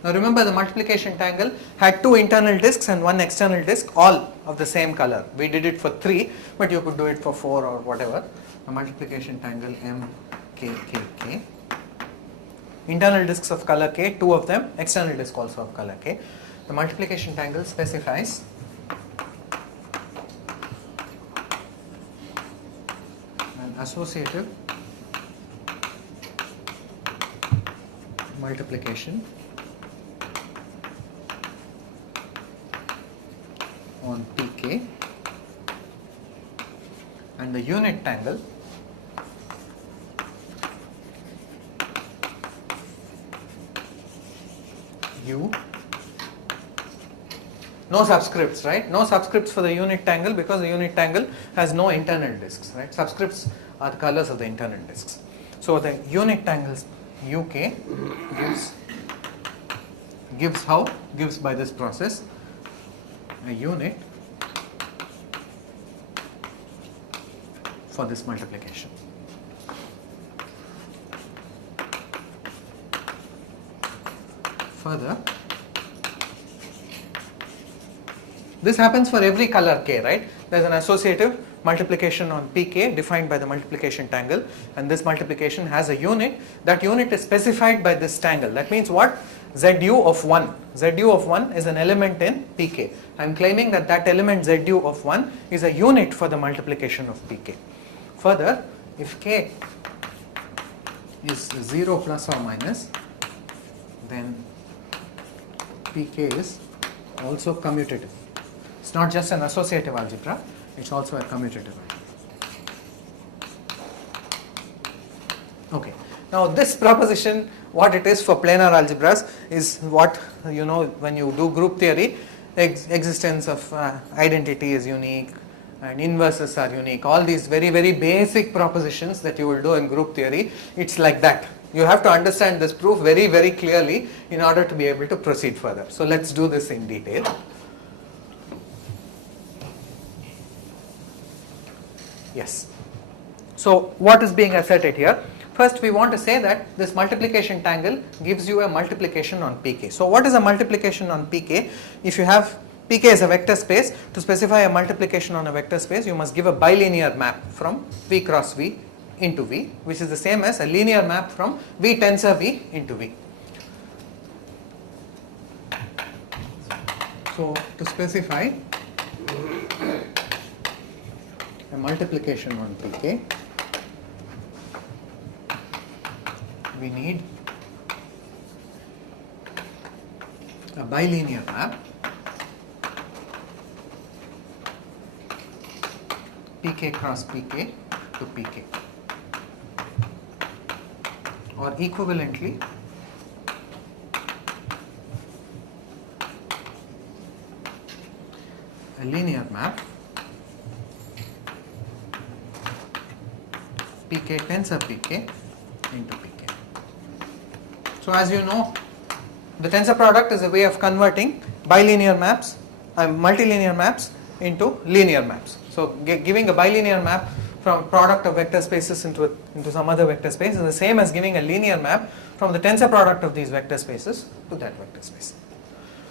now remember the multiplication tangle had two internal disks and one external disk, all of the same color. We did it for 3, but you could do it for 4 or whatever. The multiplication tangle M K K K internal discs of color k, 2 of them, external disc also of color k. The multiplication tangle specifies an associative multiplication on pk, and the unit tangle u, no subscripts, right? No subscripts for the unit tangle because the unit tangle has no internal discs, right? Subscripts are the colors of the internal discs. So the unit tangles uk gives by this process a unit for this multiplication. Further, this happens for every color k, right? There is an associative multiplication on pk defined by the multiplication tangle, and this multiplication has a unit. That unit is specified by this tangle. That means what? Zu of 1. Zu of 1 is an element in pk. I am claiming that that element Zu of 1 is a unit for the multiplication of pk. Further, if k is 0 plus or minus, then pk is also commutative. It's not just an associative algebra, it's also a commutative algebra. Okay. Now this proposition, what it is for planar algebras is what, you know, when you do group theory, existence of identity is unique and inverses are unique. All these very, very basic propositions that you will do in group theory, it's like that. You have to understand this proof very, very clearly in order to be able to proceed further. So let's do this in detail. Yes. So what is being asserted here? First, we want to say that this multiplication tangle gives you a multiplication on pk. So what is a multiplication on pk? If you have pk as a vector space, to specify a multiplication on a vector space, you must give a bilinear map from v cross v into v, which is the same as a linear map from v tensor v into v. So to specify a multiplication on pk, we need a bilinear map pk cross pk to pk, or equivalently a linear map pk tensor pk into pk. So as you know, the tensor product is a way of converting bilinear maps, multilinear maps into linear maps. So giving a bilinear map from product of vector spaces into some other vector space is the same as giving a linear map from the tensor product of these vector spaces to that vector space.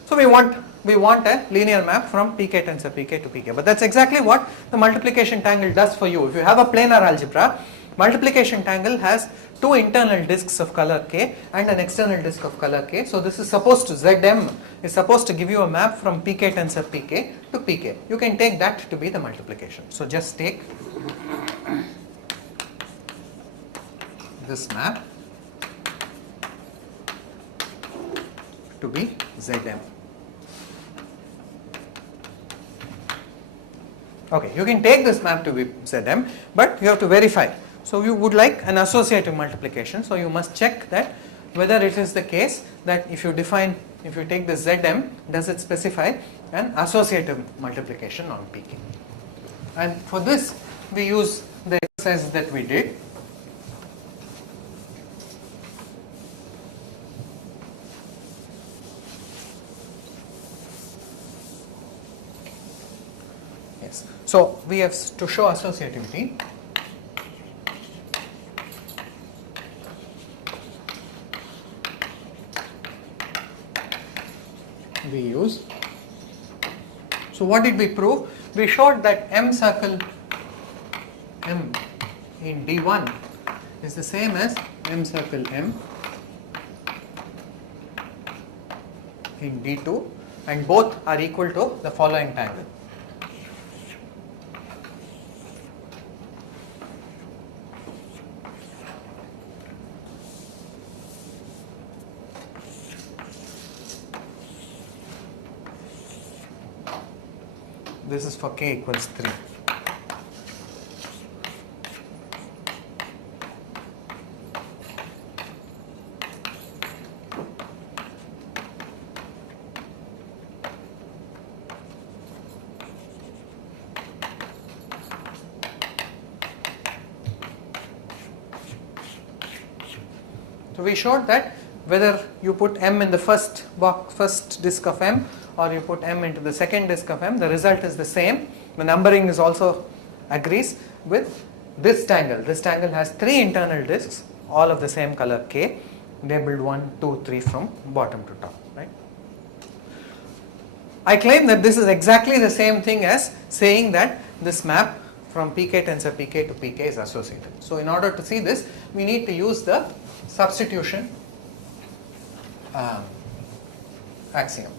So we want a linear map from pk tensor pk to pk, but that's exactly what the multiplication tangle does for you. If you have a planar algebra, multiplication tangle has two internal discs of color k and an external disc of color k. So this is supposed to, Zm is supposed to give you a map from pk tensor pk to pk. You can take that to be the multiplication. So just take this map to be Zm. Okay, you can take this map to be Zm, but you have to verify. So you would like an associative multiplication. So you must check that whether it is the case that if you take the Zm, does it specify an associative multiplication on pk. And for this, we use the exercise that we did. Yes. So we have to show associativity. We use. So what did we prove? We showed that M circle M in D1 is the same as M circle M in D2 and both are equal to the following tangle. This is for k equals 3. So we showed that whether you put M in the first disk of M or you put M into the second disk of M, the result is the same. The numbering is also agrees with this tangle. This tangle has 3 internal disks, all of the same color K, labeled 1, 2, 3 from bottom to top. Right? I claim that this is exactly the same thing as saying that this map from pk tensor pk to pk is associative. So in order to see this, we need to use the substitution axiom.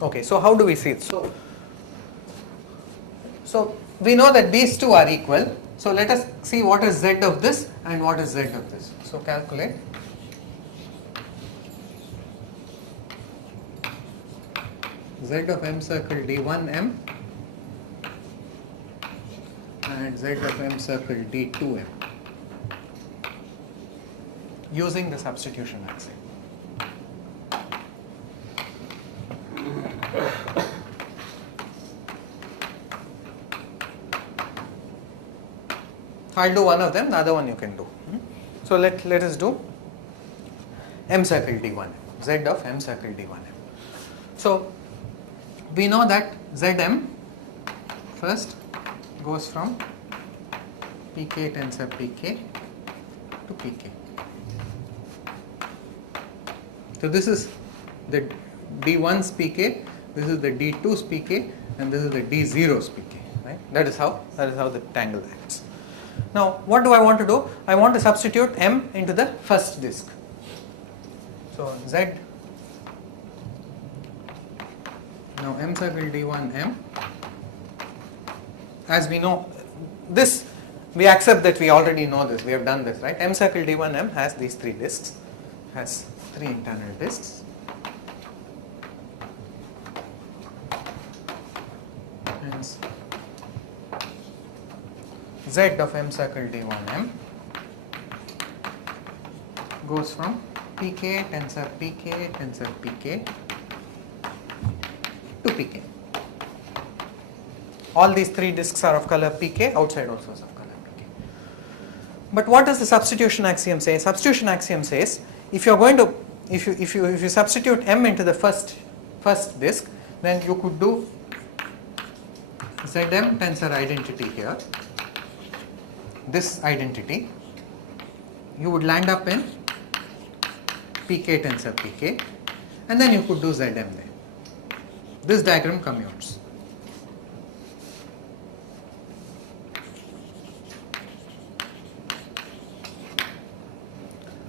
Okay, so how do we see it? So we know that these two are equal. So let us see what is z of this and what is z of this. So calculate z of M circle D1M and z of M circle D2M using the substitution axiom. I'll do one of them, the other one you can do. So let us do M circle D1M, Z of M circle D1M. So we know that Zm first goes from pk tensor pk to pk. So this is the D1's pk, this is the D2's pk, and this is the D0's pk. Right? That is how the tangle acts. Now what do I want to do? I want to substitute M into the first disk. So Z, now M circle D1M, as we know this, we accept that we already know this, we have done this, right? M circle D1M has these 3 disks, has 3 internal disks. Hence Z of M circle D1M goes from pk tensor pk tensor pk to pk. All these 3 disks are of color pk, outside also is of color pk. But what does the substitution axiom say? Substitution axiom says if you are going to if you substitute M into the first disk, then you could do Zm tensor identity here. This identity, you would land up in pk tensor pk, and then you could do Zm there. This diagram commutes.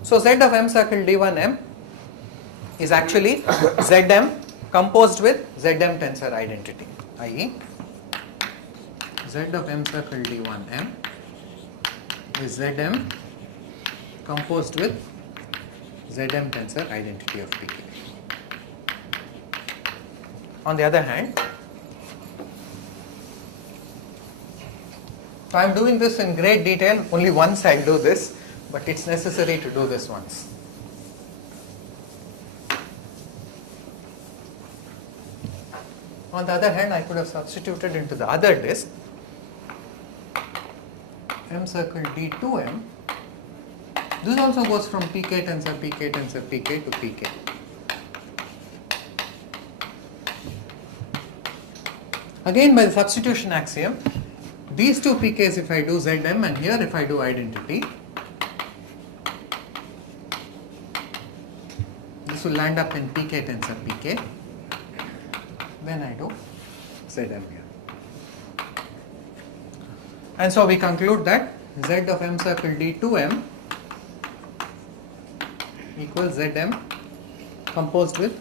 So Z of M circle D1M is actually Zm composed with Zm tensor identity, i.e. Z of M circle D1M is Zm composed with Zm tensor identity of pk. On the other hand, so I am doing this in great detail, only once I will do this, but it's necessary to do this once. On the other hand, I could have substituted into the other disk M circle D2M. This also goes from pk tensor pk tensor pk to pk. Again, by the substitution axiom, these 2 pk's, if I do Zm, and here if I do identity, this will land up in pk tensor pk. Then I do Zm here. And so we conclude that Z of M circle D2M equals Zm composed with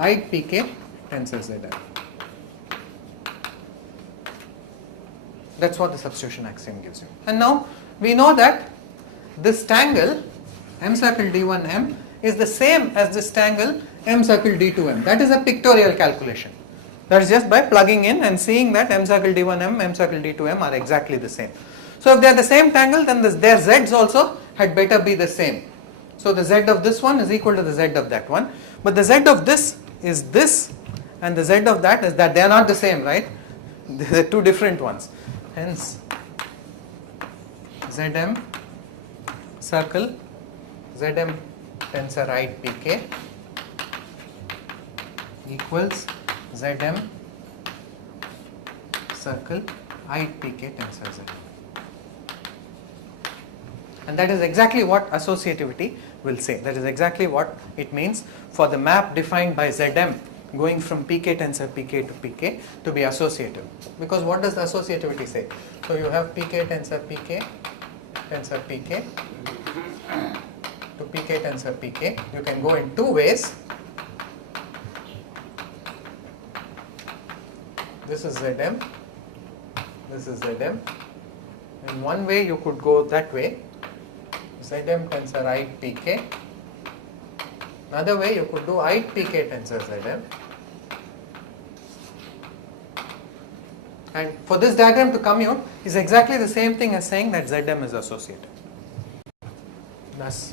ith pk tensor Zm. That's what the substitution axiom gives you. And now we know that this tangle m circle d1m is the same as this tangle m circle d2m. That is a pictorial calculation. That is just by plugging in and seeing that m circle d1m, m circle d2m are exactly the same. So if they are the same tangle, then their z's also had better be the same. So the z of this one is equal to the z of that one. But the z of this is this and the z of that is that. They are not the same, right? They are two different ones. Hence Zm circle Zm tensor ith pk equals Zm circle ith pk tensor Z. And that is exactly what associativity will say. That is exactly what it means for the map defined by Zm going from pk tensor pk to pk to be associative. Because what does the associativity say? So you have pk tensor pk to pk tensor pk. You can go in two ways. This is Zm, this is Zm. In one way you could go that way, Zm tensor ith pk. Another way you could do ith pk tensor Zm. And for this diagram to commute is exactly the same thing as saying that Zm is associative. Thus,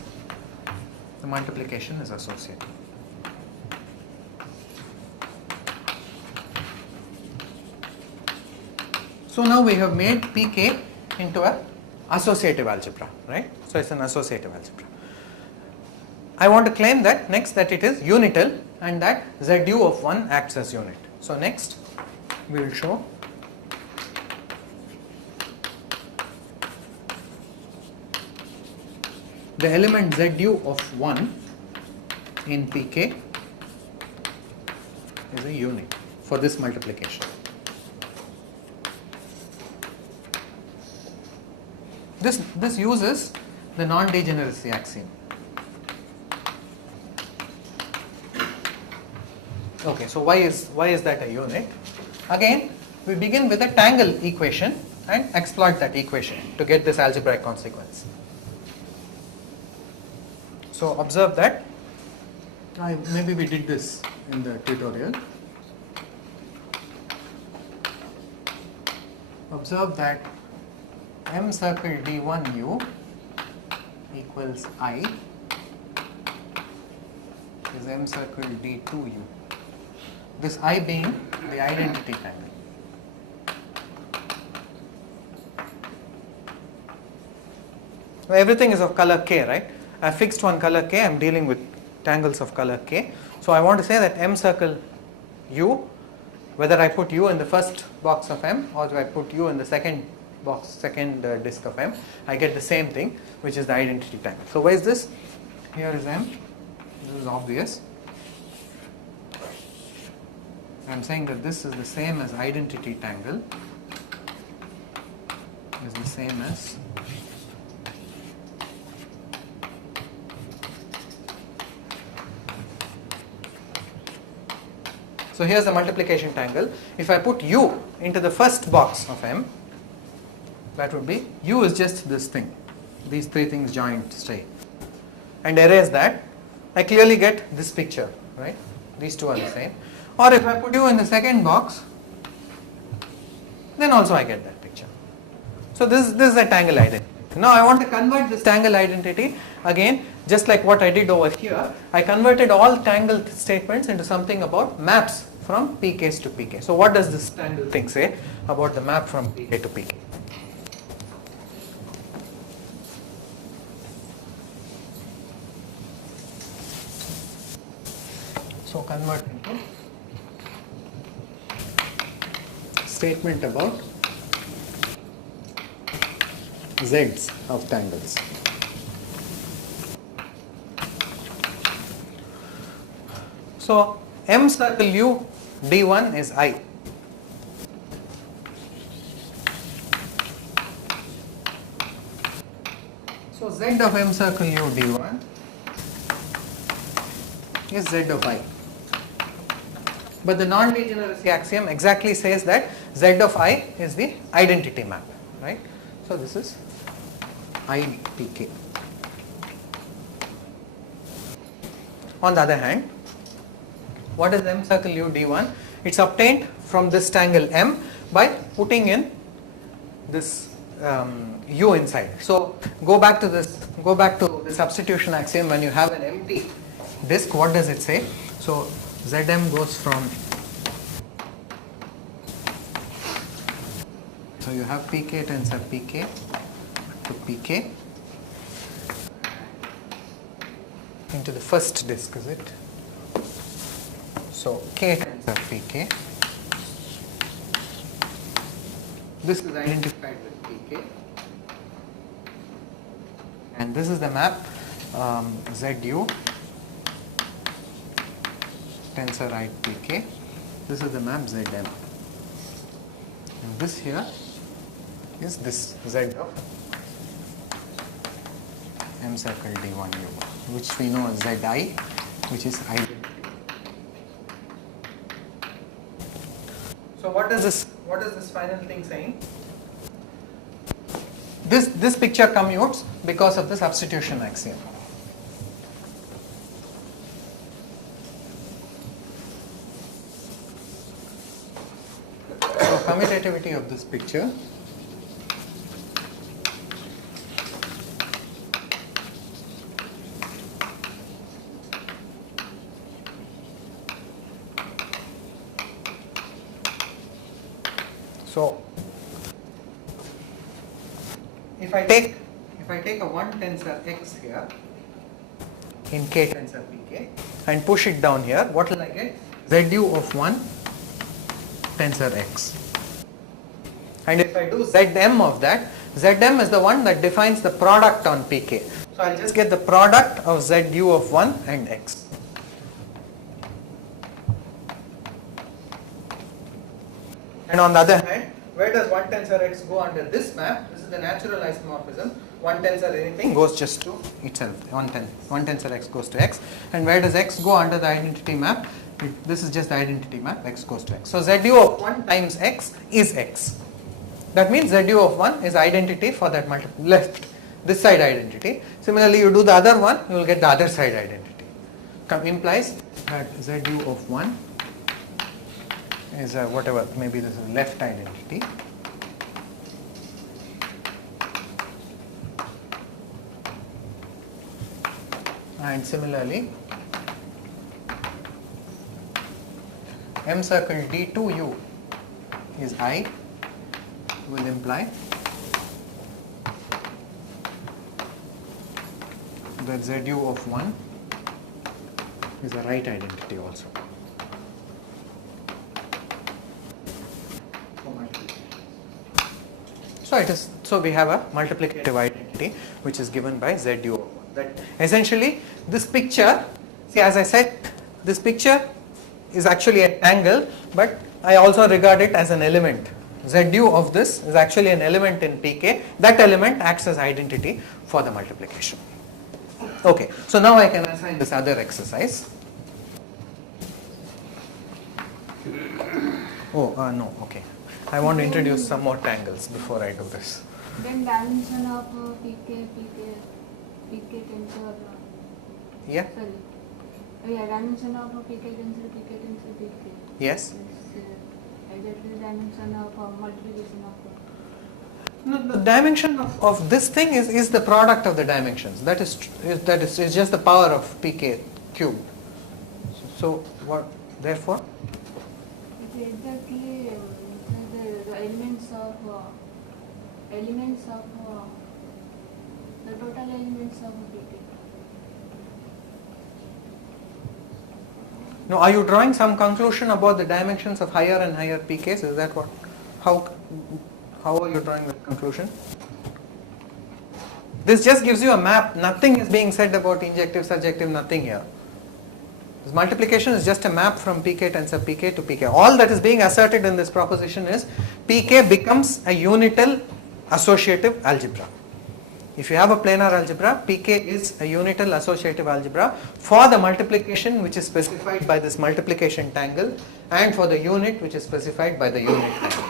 the multiplication is associative. So now we have made pk into a associative algebra, right? So it's an associative algebra. I want to claim that next that it is unital and that ZU of 1 acts as unit. So next we will show the element ZU of 1 in pk is a unit for this multiplication. This uses the non-degeneracy axiom. Okay, so why is that a unit? Again, we begin with a tangle equation and exploit that equation to get this algebraic consequence. So observe that. Maybe we did this in the tutorial. Observe that m circle d1u equals I is m circle d2u. This I being the identity tangle. So everything is of color k, right? I fixed one color k, I am dealing with tangles of color k. So I want to say that m circle u, whether I put u in the first box of m or I put u in the second disk of m, I get the same thing, which is the identity tangle. So why is this? Here is m, this is obvious. I am saying that this is the same as identity tangle, is the same as so here's the multiplication tangle. If I put u into the first box of m, that would be u is just this thing, these three things joined straight, and erase that, I clearly get this picture, right? These two are the same. Or if I put u in the second box, then also I get that picture. So this is a tangle identity. Now I want to convert this tangle identity again, just like what I did over here. I converted all tangle statements into something about maps from pk's to pk. So what does this tangle thing say about the map from pk to pk? So convert into statement about z's of tangles. So m circle u d1 is I. So z of m circle u d1 is Z of I. But the non-degeneracy axiom exactly says that Z of I is the identity map, right? So this is IPK. On the other hand, what is M circle U D1? It's obtained from this triangle M by putting in this U inside. So go back to the substitution axiom. When you have an empty disk, what does it say? So Zm goes from, so you have Pk tensor Pk to Pk into the first disk, is it? So K tensor Pk. This is identified with Pk, and this is the map Zu tensor I Pk. This is the map Zm, and this here is this Z of M circle D1U, which we know as Zi, which is identity. So what is this final thing saying? This picture commutes because of the substitution axiom. So commutativity of this picture so if I take a 1 tensor X here in K tensor Pk and push it down here, what will I get? Zu of 1 tensor X. And if I do Zm of that, Zm is the one that defines the product on Pk. So I'll just get the product of Zu of 1 and X. And on the other hand, where does 1 tensor X go under this map? This is the natural isomorphism. 1 tensor anything goes just to itself. 1 tensor X goes to X. And where does X go under the identity map? This is just the identity map. X goes to X. So Zu of 1 times X is X. That means Zu of 1 is identity for that left, this side identity. Similarly, you do the other one, you will get the other side identity. Implies that Zu of 1 is whatever, maybe this is left identity. And similarly, M circle D2U is I, will imply that Zu of 1 is a right identity also. So it is. So we have a multiplicative identity which is given by Zu of 1. That essentially this picture. See, as I said, this picture is actually a tangle, but I also regard it as an element. Zu of this is actually an element in Pk. That element acts as identity for the multiplication. Okay. So now I can assign this other exercise. Oh no. Okay. I want to introduce some more tangles before I do this. Then dimension of Pk tensor. Yeah. Sorry. Yeah, dimension of Pk tensor Pk. Yes. Exactly dimension of multiplication of. No, the dimension of this thing is the product of the dimensions. That is just the power of Pk cubed. So what? Therefore. It is exactly the elements of the total elements of Pk. Now, are you drawing some conclusion about the dimensions of higher and higher pKs? Is that what? How are you drawing the conclusion? This just gives you a map. Nothing is being said about injective, surjective, nothing here. This multiplication is just a map from Pk tensor Pk to Pk. All that is being asserted in this proposition is Pk becomes a unital associative algebra. If you have a planar algebra, Pk is a unital associative algebra for the multiplication which is specified by this multiplication tangle and for the unit which is specified by the unit tangle.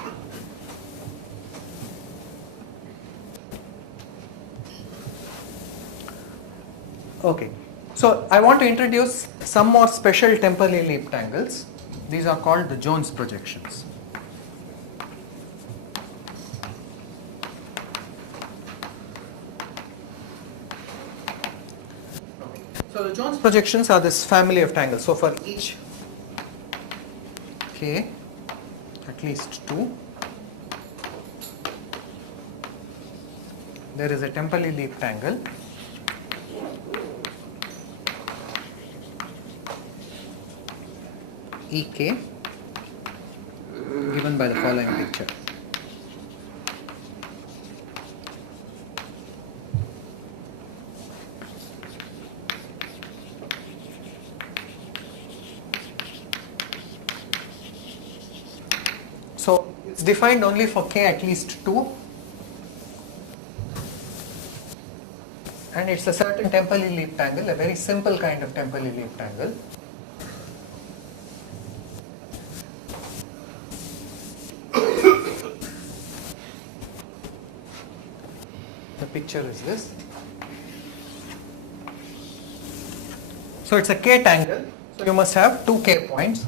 Okay, so I want to introduce some more special temporally leaped tangles. These are called the Jones projections. So the Jones projections are this family of tangles. So for each k, at least 2, there is a temporally leaped tangle Ek given by the following picture. So it's defined only for k at least 2, and it's a certain temporally leaped angle, a very simple kind of temporally leaped angle. The picture is this. So it's a k tangle, so you must have 2 k points.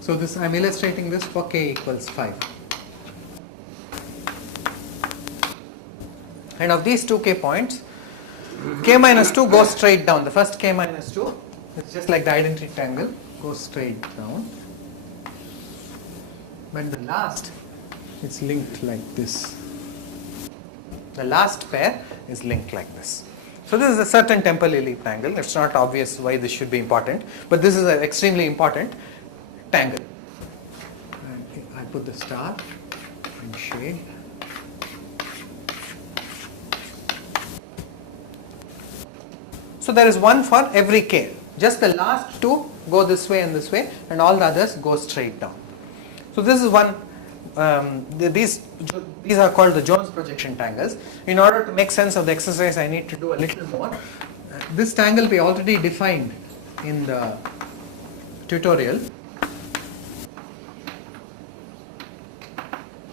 So this, I am illustrating this for k equals 5. And of these 2 k points, k minus 2 goes straight down. The first k minus 2, it's just like the identity triangle, goes straight down. But the last, it's linked like this. The last pair is linked like this. So this is a certain temporally leaped angle. It's not obvious why this should be important, but this is an extremely important tangle. And I put the star and shade. So there is one for every k. Just the last 2 go this way, and all the others go straight down. So this is one. These are called the Jones projection tangles. In order to make sense of the exercise, I need to do a little more. This tangle we already defined in the tutorial.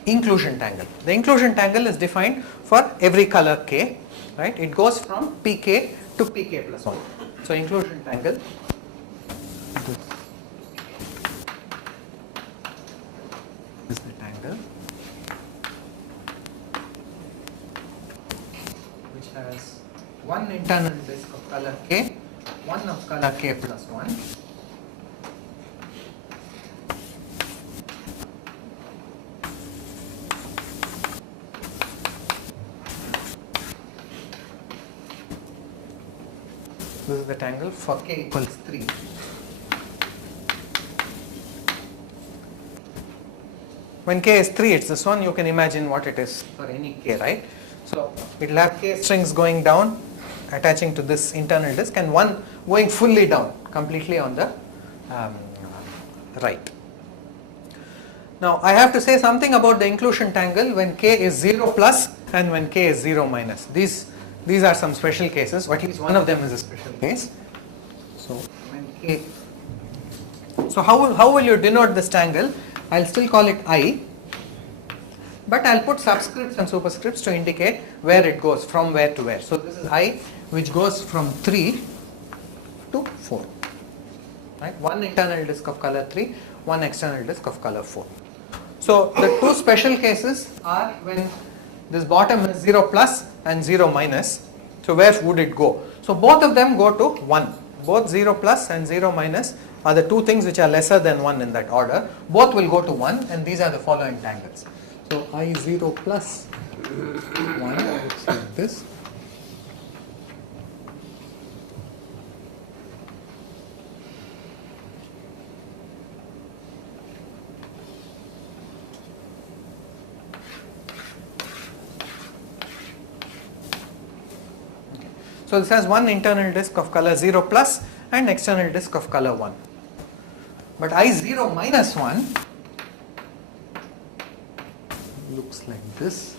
Inclusion tangle. The inclusion tangle is defined for every color k, right? It goes from pk to pk plus 1. So inclusion tangle. This is the tangle which has one internal disk of color k, one of color k plus 1. This is the tangle for k equals 3. When k is 3, it's this one. You can imagine what it is for any k, right? So it will have k strings going down, attaching to this internal disk, and one going fully down, completely on the right. Now I have to say something about the inclusion tangle when k is 0 plus and when k is 0 minus. These are some special cases, or at least one of them is a special case. So when k, so how will you denote this tangle? I'll still call it I, but I'll put subscripts and superscripts to indicate where it goes, from where to where. So this is I, which goes from 3 to 4. Right? One internal disk of color 3, one external disk of color 4. So the two special cases are when this bottom is 0 plus and 0 minus. So where would it go? So both of them go to 1. Both 0 plus and 0 minus are the two things which are lesser than 1 in that order. Both will go to 1, and these are the following tangles. So I0 plus 1 looks like this. So this has one internal disk of color 0 plus and external disk of color 1. But I0 minus 1 looks like this.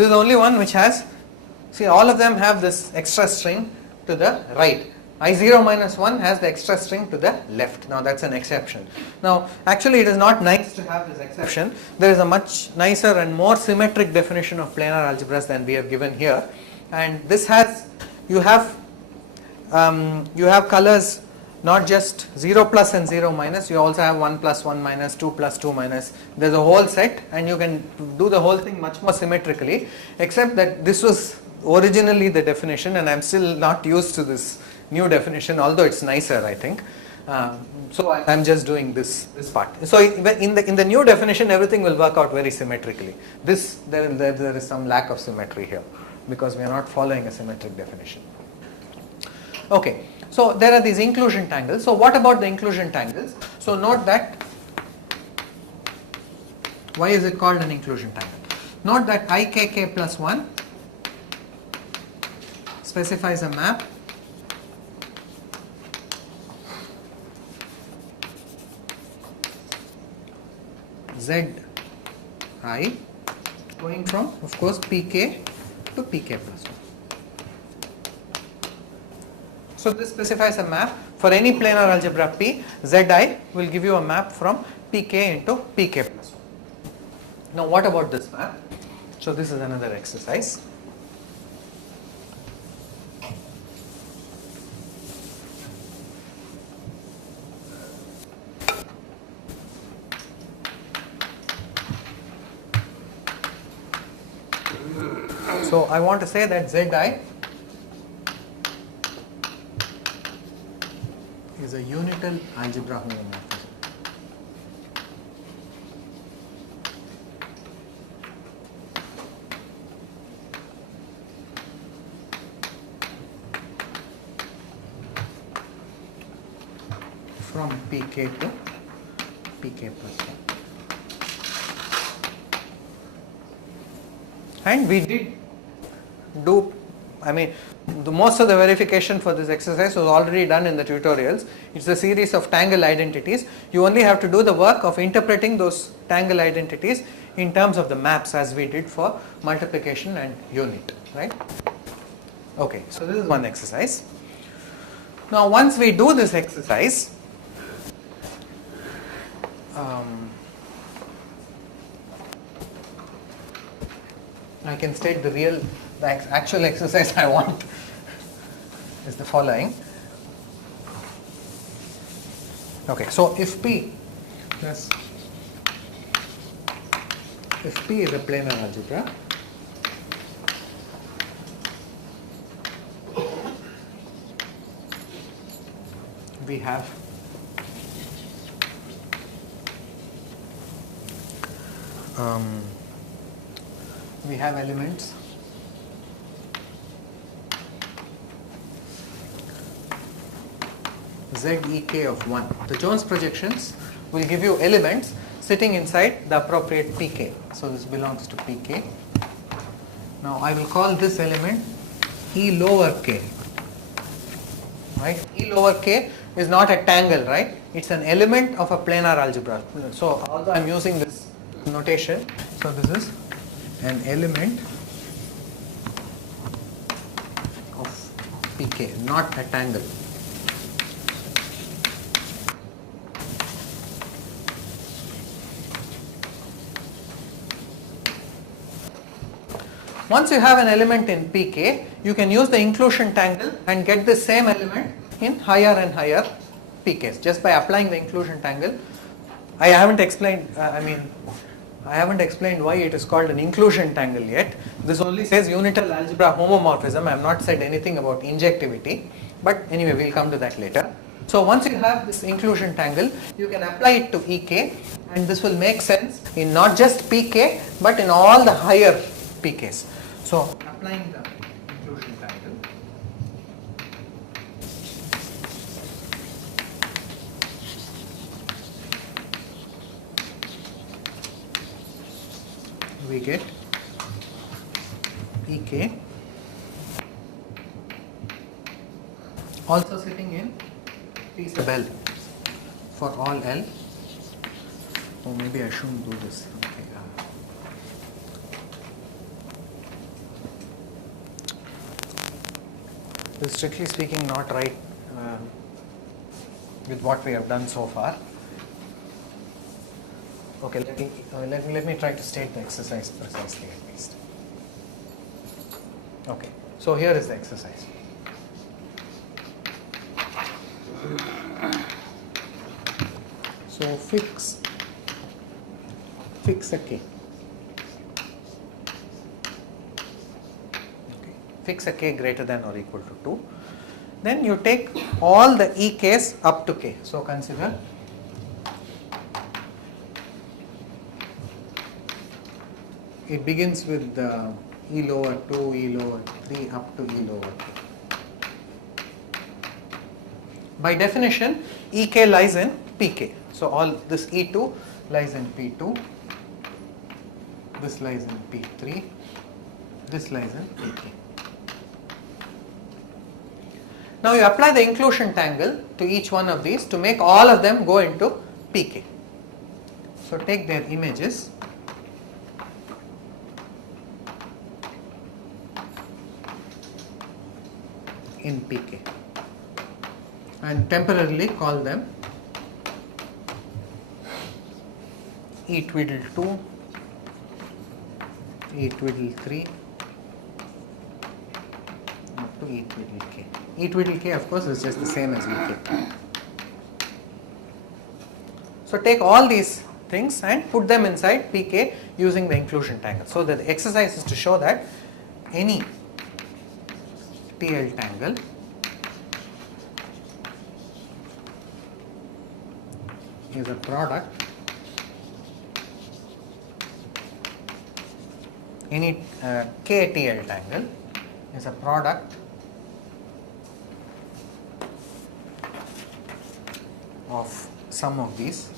This is the only one which has, see, all of them have this extra string to the right. I0 minus 1 has the extra string to the left. Now that's an exception. Now actually it is not nice to have this exception. There is a much nicer and more symmetric definition of planar algebras than we have given here. And this has, you have colors not just 0 plus and 0 minus, you also have 1 plus 1 minus, 2 plus 2 minus. There's a whole set and you can do the whole thing much more symmetrically, except that this was originally the definition and I'm still not used to this new definition, although it's nicer, I think. So I'm just doing this part. So in the new definition, everything will work out very symmetrically. There is some lack of symmetry here because we are not following a symmetric definition. Okay, so there are these inclusion tangles. So what about the inclusion tangles? So note that, why is it called an inclusion tangle? Note that ikk plus 1 specifies a map Zi going from, of course, pk to pk plus 1. So this specifies a map for any planar algebra P. Zi will give you a map from pk into pk plus 1. Now what about this map? So this is another exercise. So I want to say that Zi is a unital algebra homomorphism. From pk to pk plus 1. And we did do, most of the verification for this exercise was already done in the tutorials. It's a series of tangle identities. You only have to do the work of interpreting those tangle identities in terms of the maps as we did for multiplication and unit, right? Okay, so this is one exercise. Now once we do this exercise, I can state the actual exercise I want is the following. Okay, so if P is a planar algebra, we have elements Zek of 1. The Jones projections will give you elements sitting inside the appropriate pk. So this belongs to pk. Now I will call this element E lower k. Right? E lower k is not a tangle, right? It's an element of a planar algebra. So although I am using this notation, so this is an element of pk, not a tangle. Once you have an element in pk, you can use the inclusion tangle and get the same element in higher and higher pks just by applying the inclusion tangle. I haven't explained why it is called an inclusion tangle yet. This only says unital algebra homomorphism. I have not said anything about injectivity, but anyway we will come to that later. So once you have this inclusion tangle, you can apply it to ek, and this will make sense in not just pk but in all the higher pks. So applying the inclusion tangle, we get pk also sitting in P sub L for all L. Oh, maybe I shouldn't do this. Okay. is strictly speaking not right with what we have done so far. Okay, let me try to state the exercise precisely at least. Okay, so here is the exercise. So fix a k. Okay. Fix a k greater than or equal to 2. Then you take all the ek's up to k. So consider it begins with e lower 2, e lower 3 up to e lower k. By definition, ek lies in pk. So all this e2 lies in p2, this lies in p3, this lies in pk. Now you apply the inclusion tangle to each one of these to make all of them go into pk. So take their images. In pk and temporarily call them e twiddle 2, e twiddle 3 up to e twiddle k. E twiddle k of course is just the same as ek. So take all these things and put them inside pk using the inclusion tangle. So the exercise is to show that any TL tangle is a product, any KTL tangle is a product of sum of these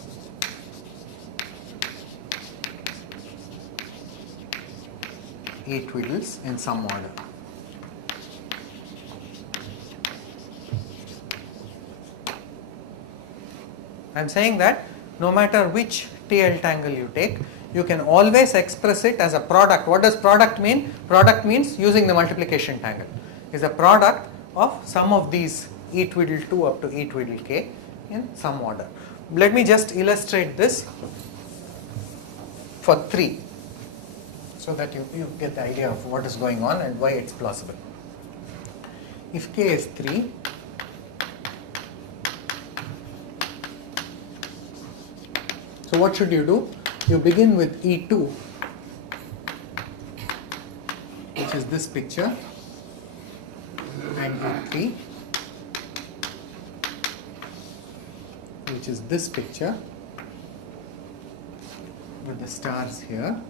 E twiddles in some order. I am saying that no matter which TL tangle you take, you can always express it as a product. What does product mean? Product means using the multiplication tangle. Is a product of sum of these e twiddle 2 up to e twiddle k in some order. Let me just illustrate this for 3 so that you get the idea of what is going on and why it's plausible. If k is 3, so what should you do? You begin with E2, which is this picture, and E3, which is this picture with the stars here.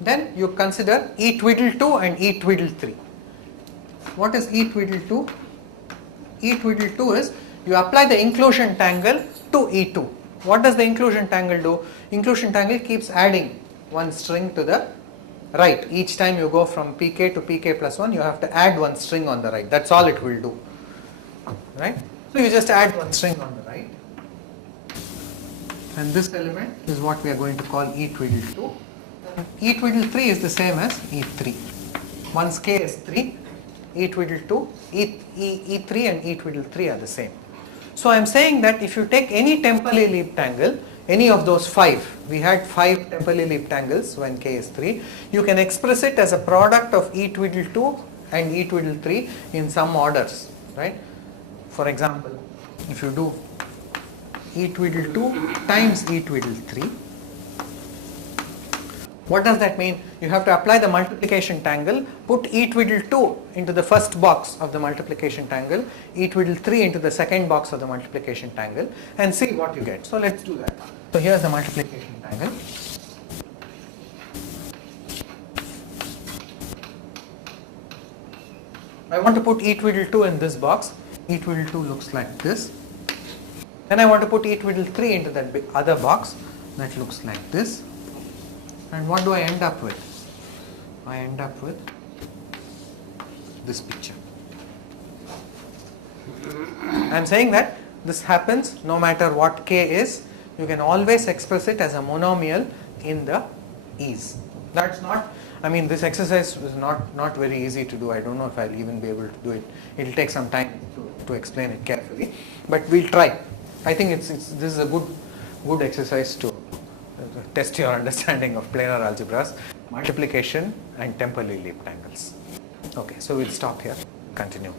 Then you consider E twiddle 2 and E twiddle 3. What is E twiddle 2? E twiddle 2 is you apply the inclusion tangle to E2. What does the inclusion tangle do? Inclusion tangle keeps adding one string to the right. Each time you go from pk to pk plus 1, you have to add one string on the right. That's all it will do. Right? So you just add one string on the right. And this element is what we are going to call E twiddle 2. E twiddle 3 is the same as E3. Once k is 3, E twiddle 2, E3 and E twiddle 3 are the same. So I am saying that if you take any temporally leap tangle, any of those 5, we had 5 temporally leap tangles when k is 3, you can express it as a product of E twiddle 2 and E twiddle 3 in some orders, right? For example, if you do E twiddle 2 times E twiddle 3, what does that mean? You have to apply the multiplication tangle, put E twiddle 2 into the first box of the multiplication tangle, E twiddle 3 into the second box of the multiplication tangle, and see what you get. So let's do that. So here's the multiplication tangle. I want to put E twiddle 2 in this box. E twiddle 2 looks like this. Then I want to put E twiddle 3 into that other box. That looks like this. And what do I end up with? I end up with this picture. I am saying that this happens no matter what k is. You can always express it as a monomial in the e's. That's not, I mean, this exercise is not very easy to do. I don't know if I'll even be able to do it. It'll take some time to explain it carefully, but we'll try. I think this is a good exercise to test your understanding of planar algebras, multiplication and temporally leaped angles. Okay, so we'll stop here, continue.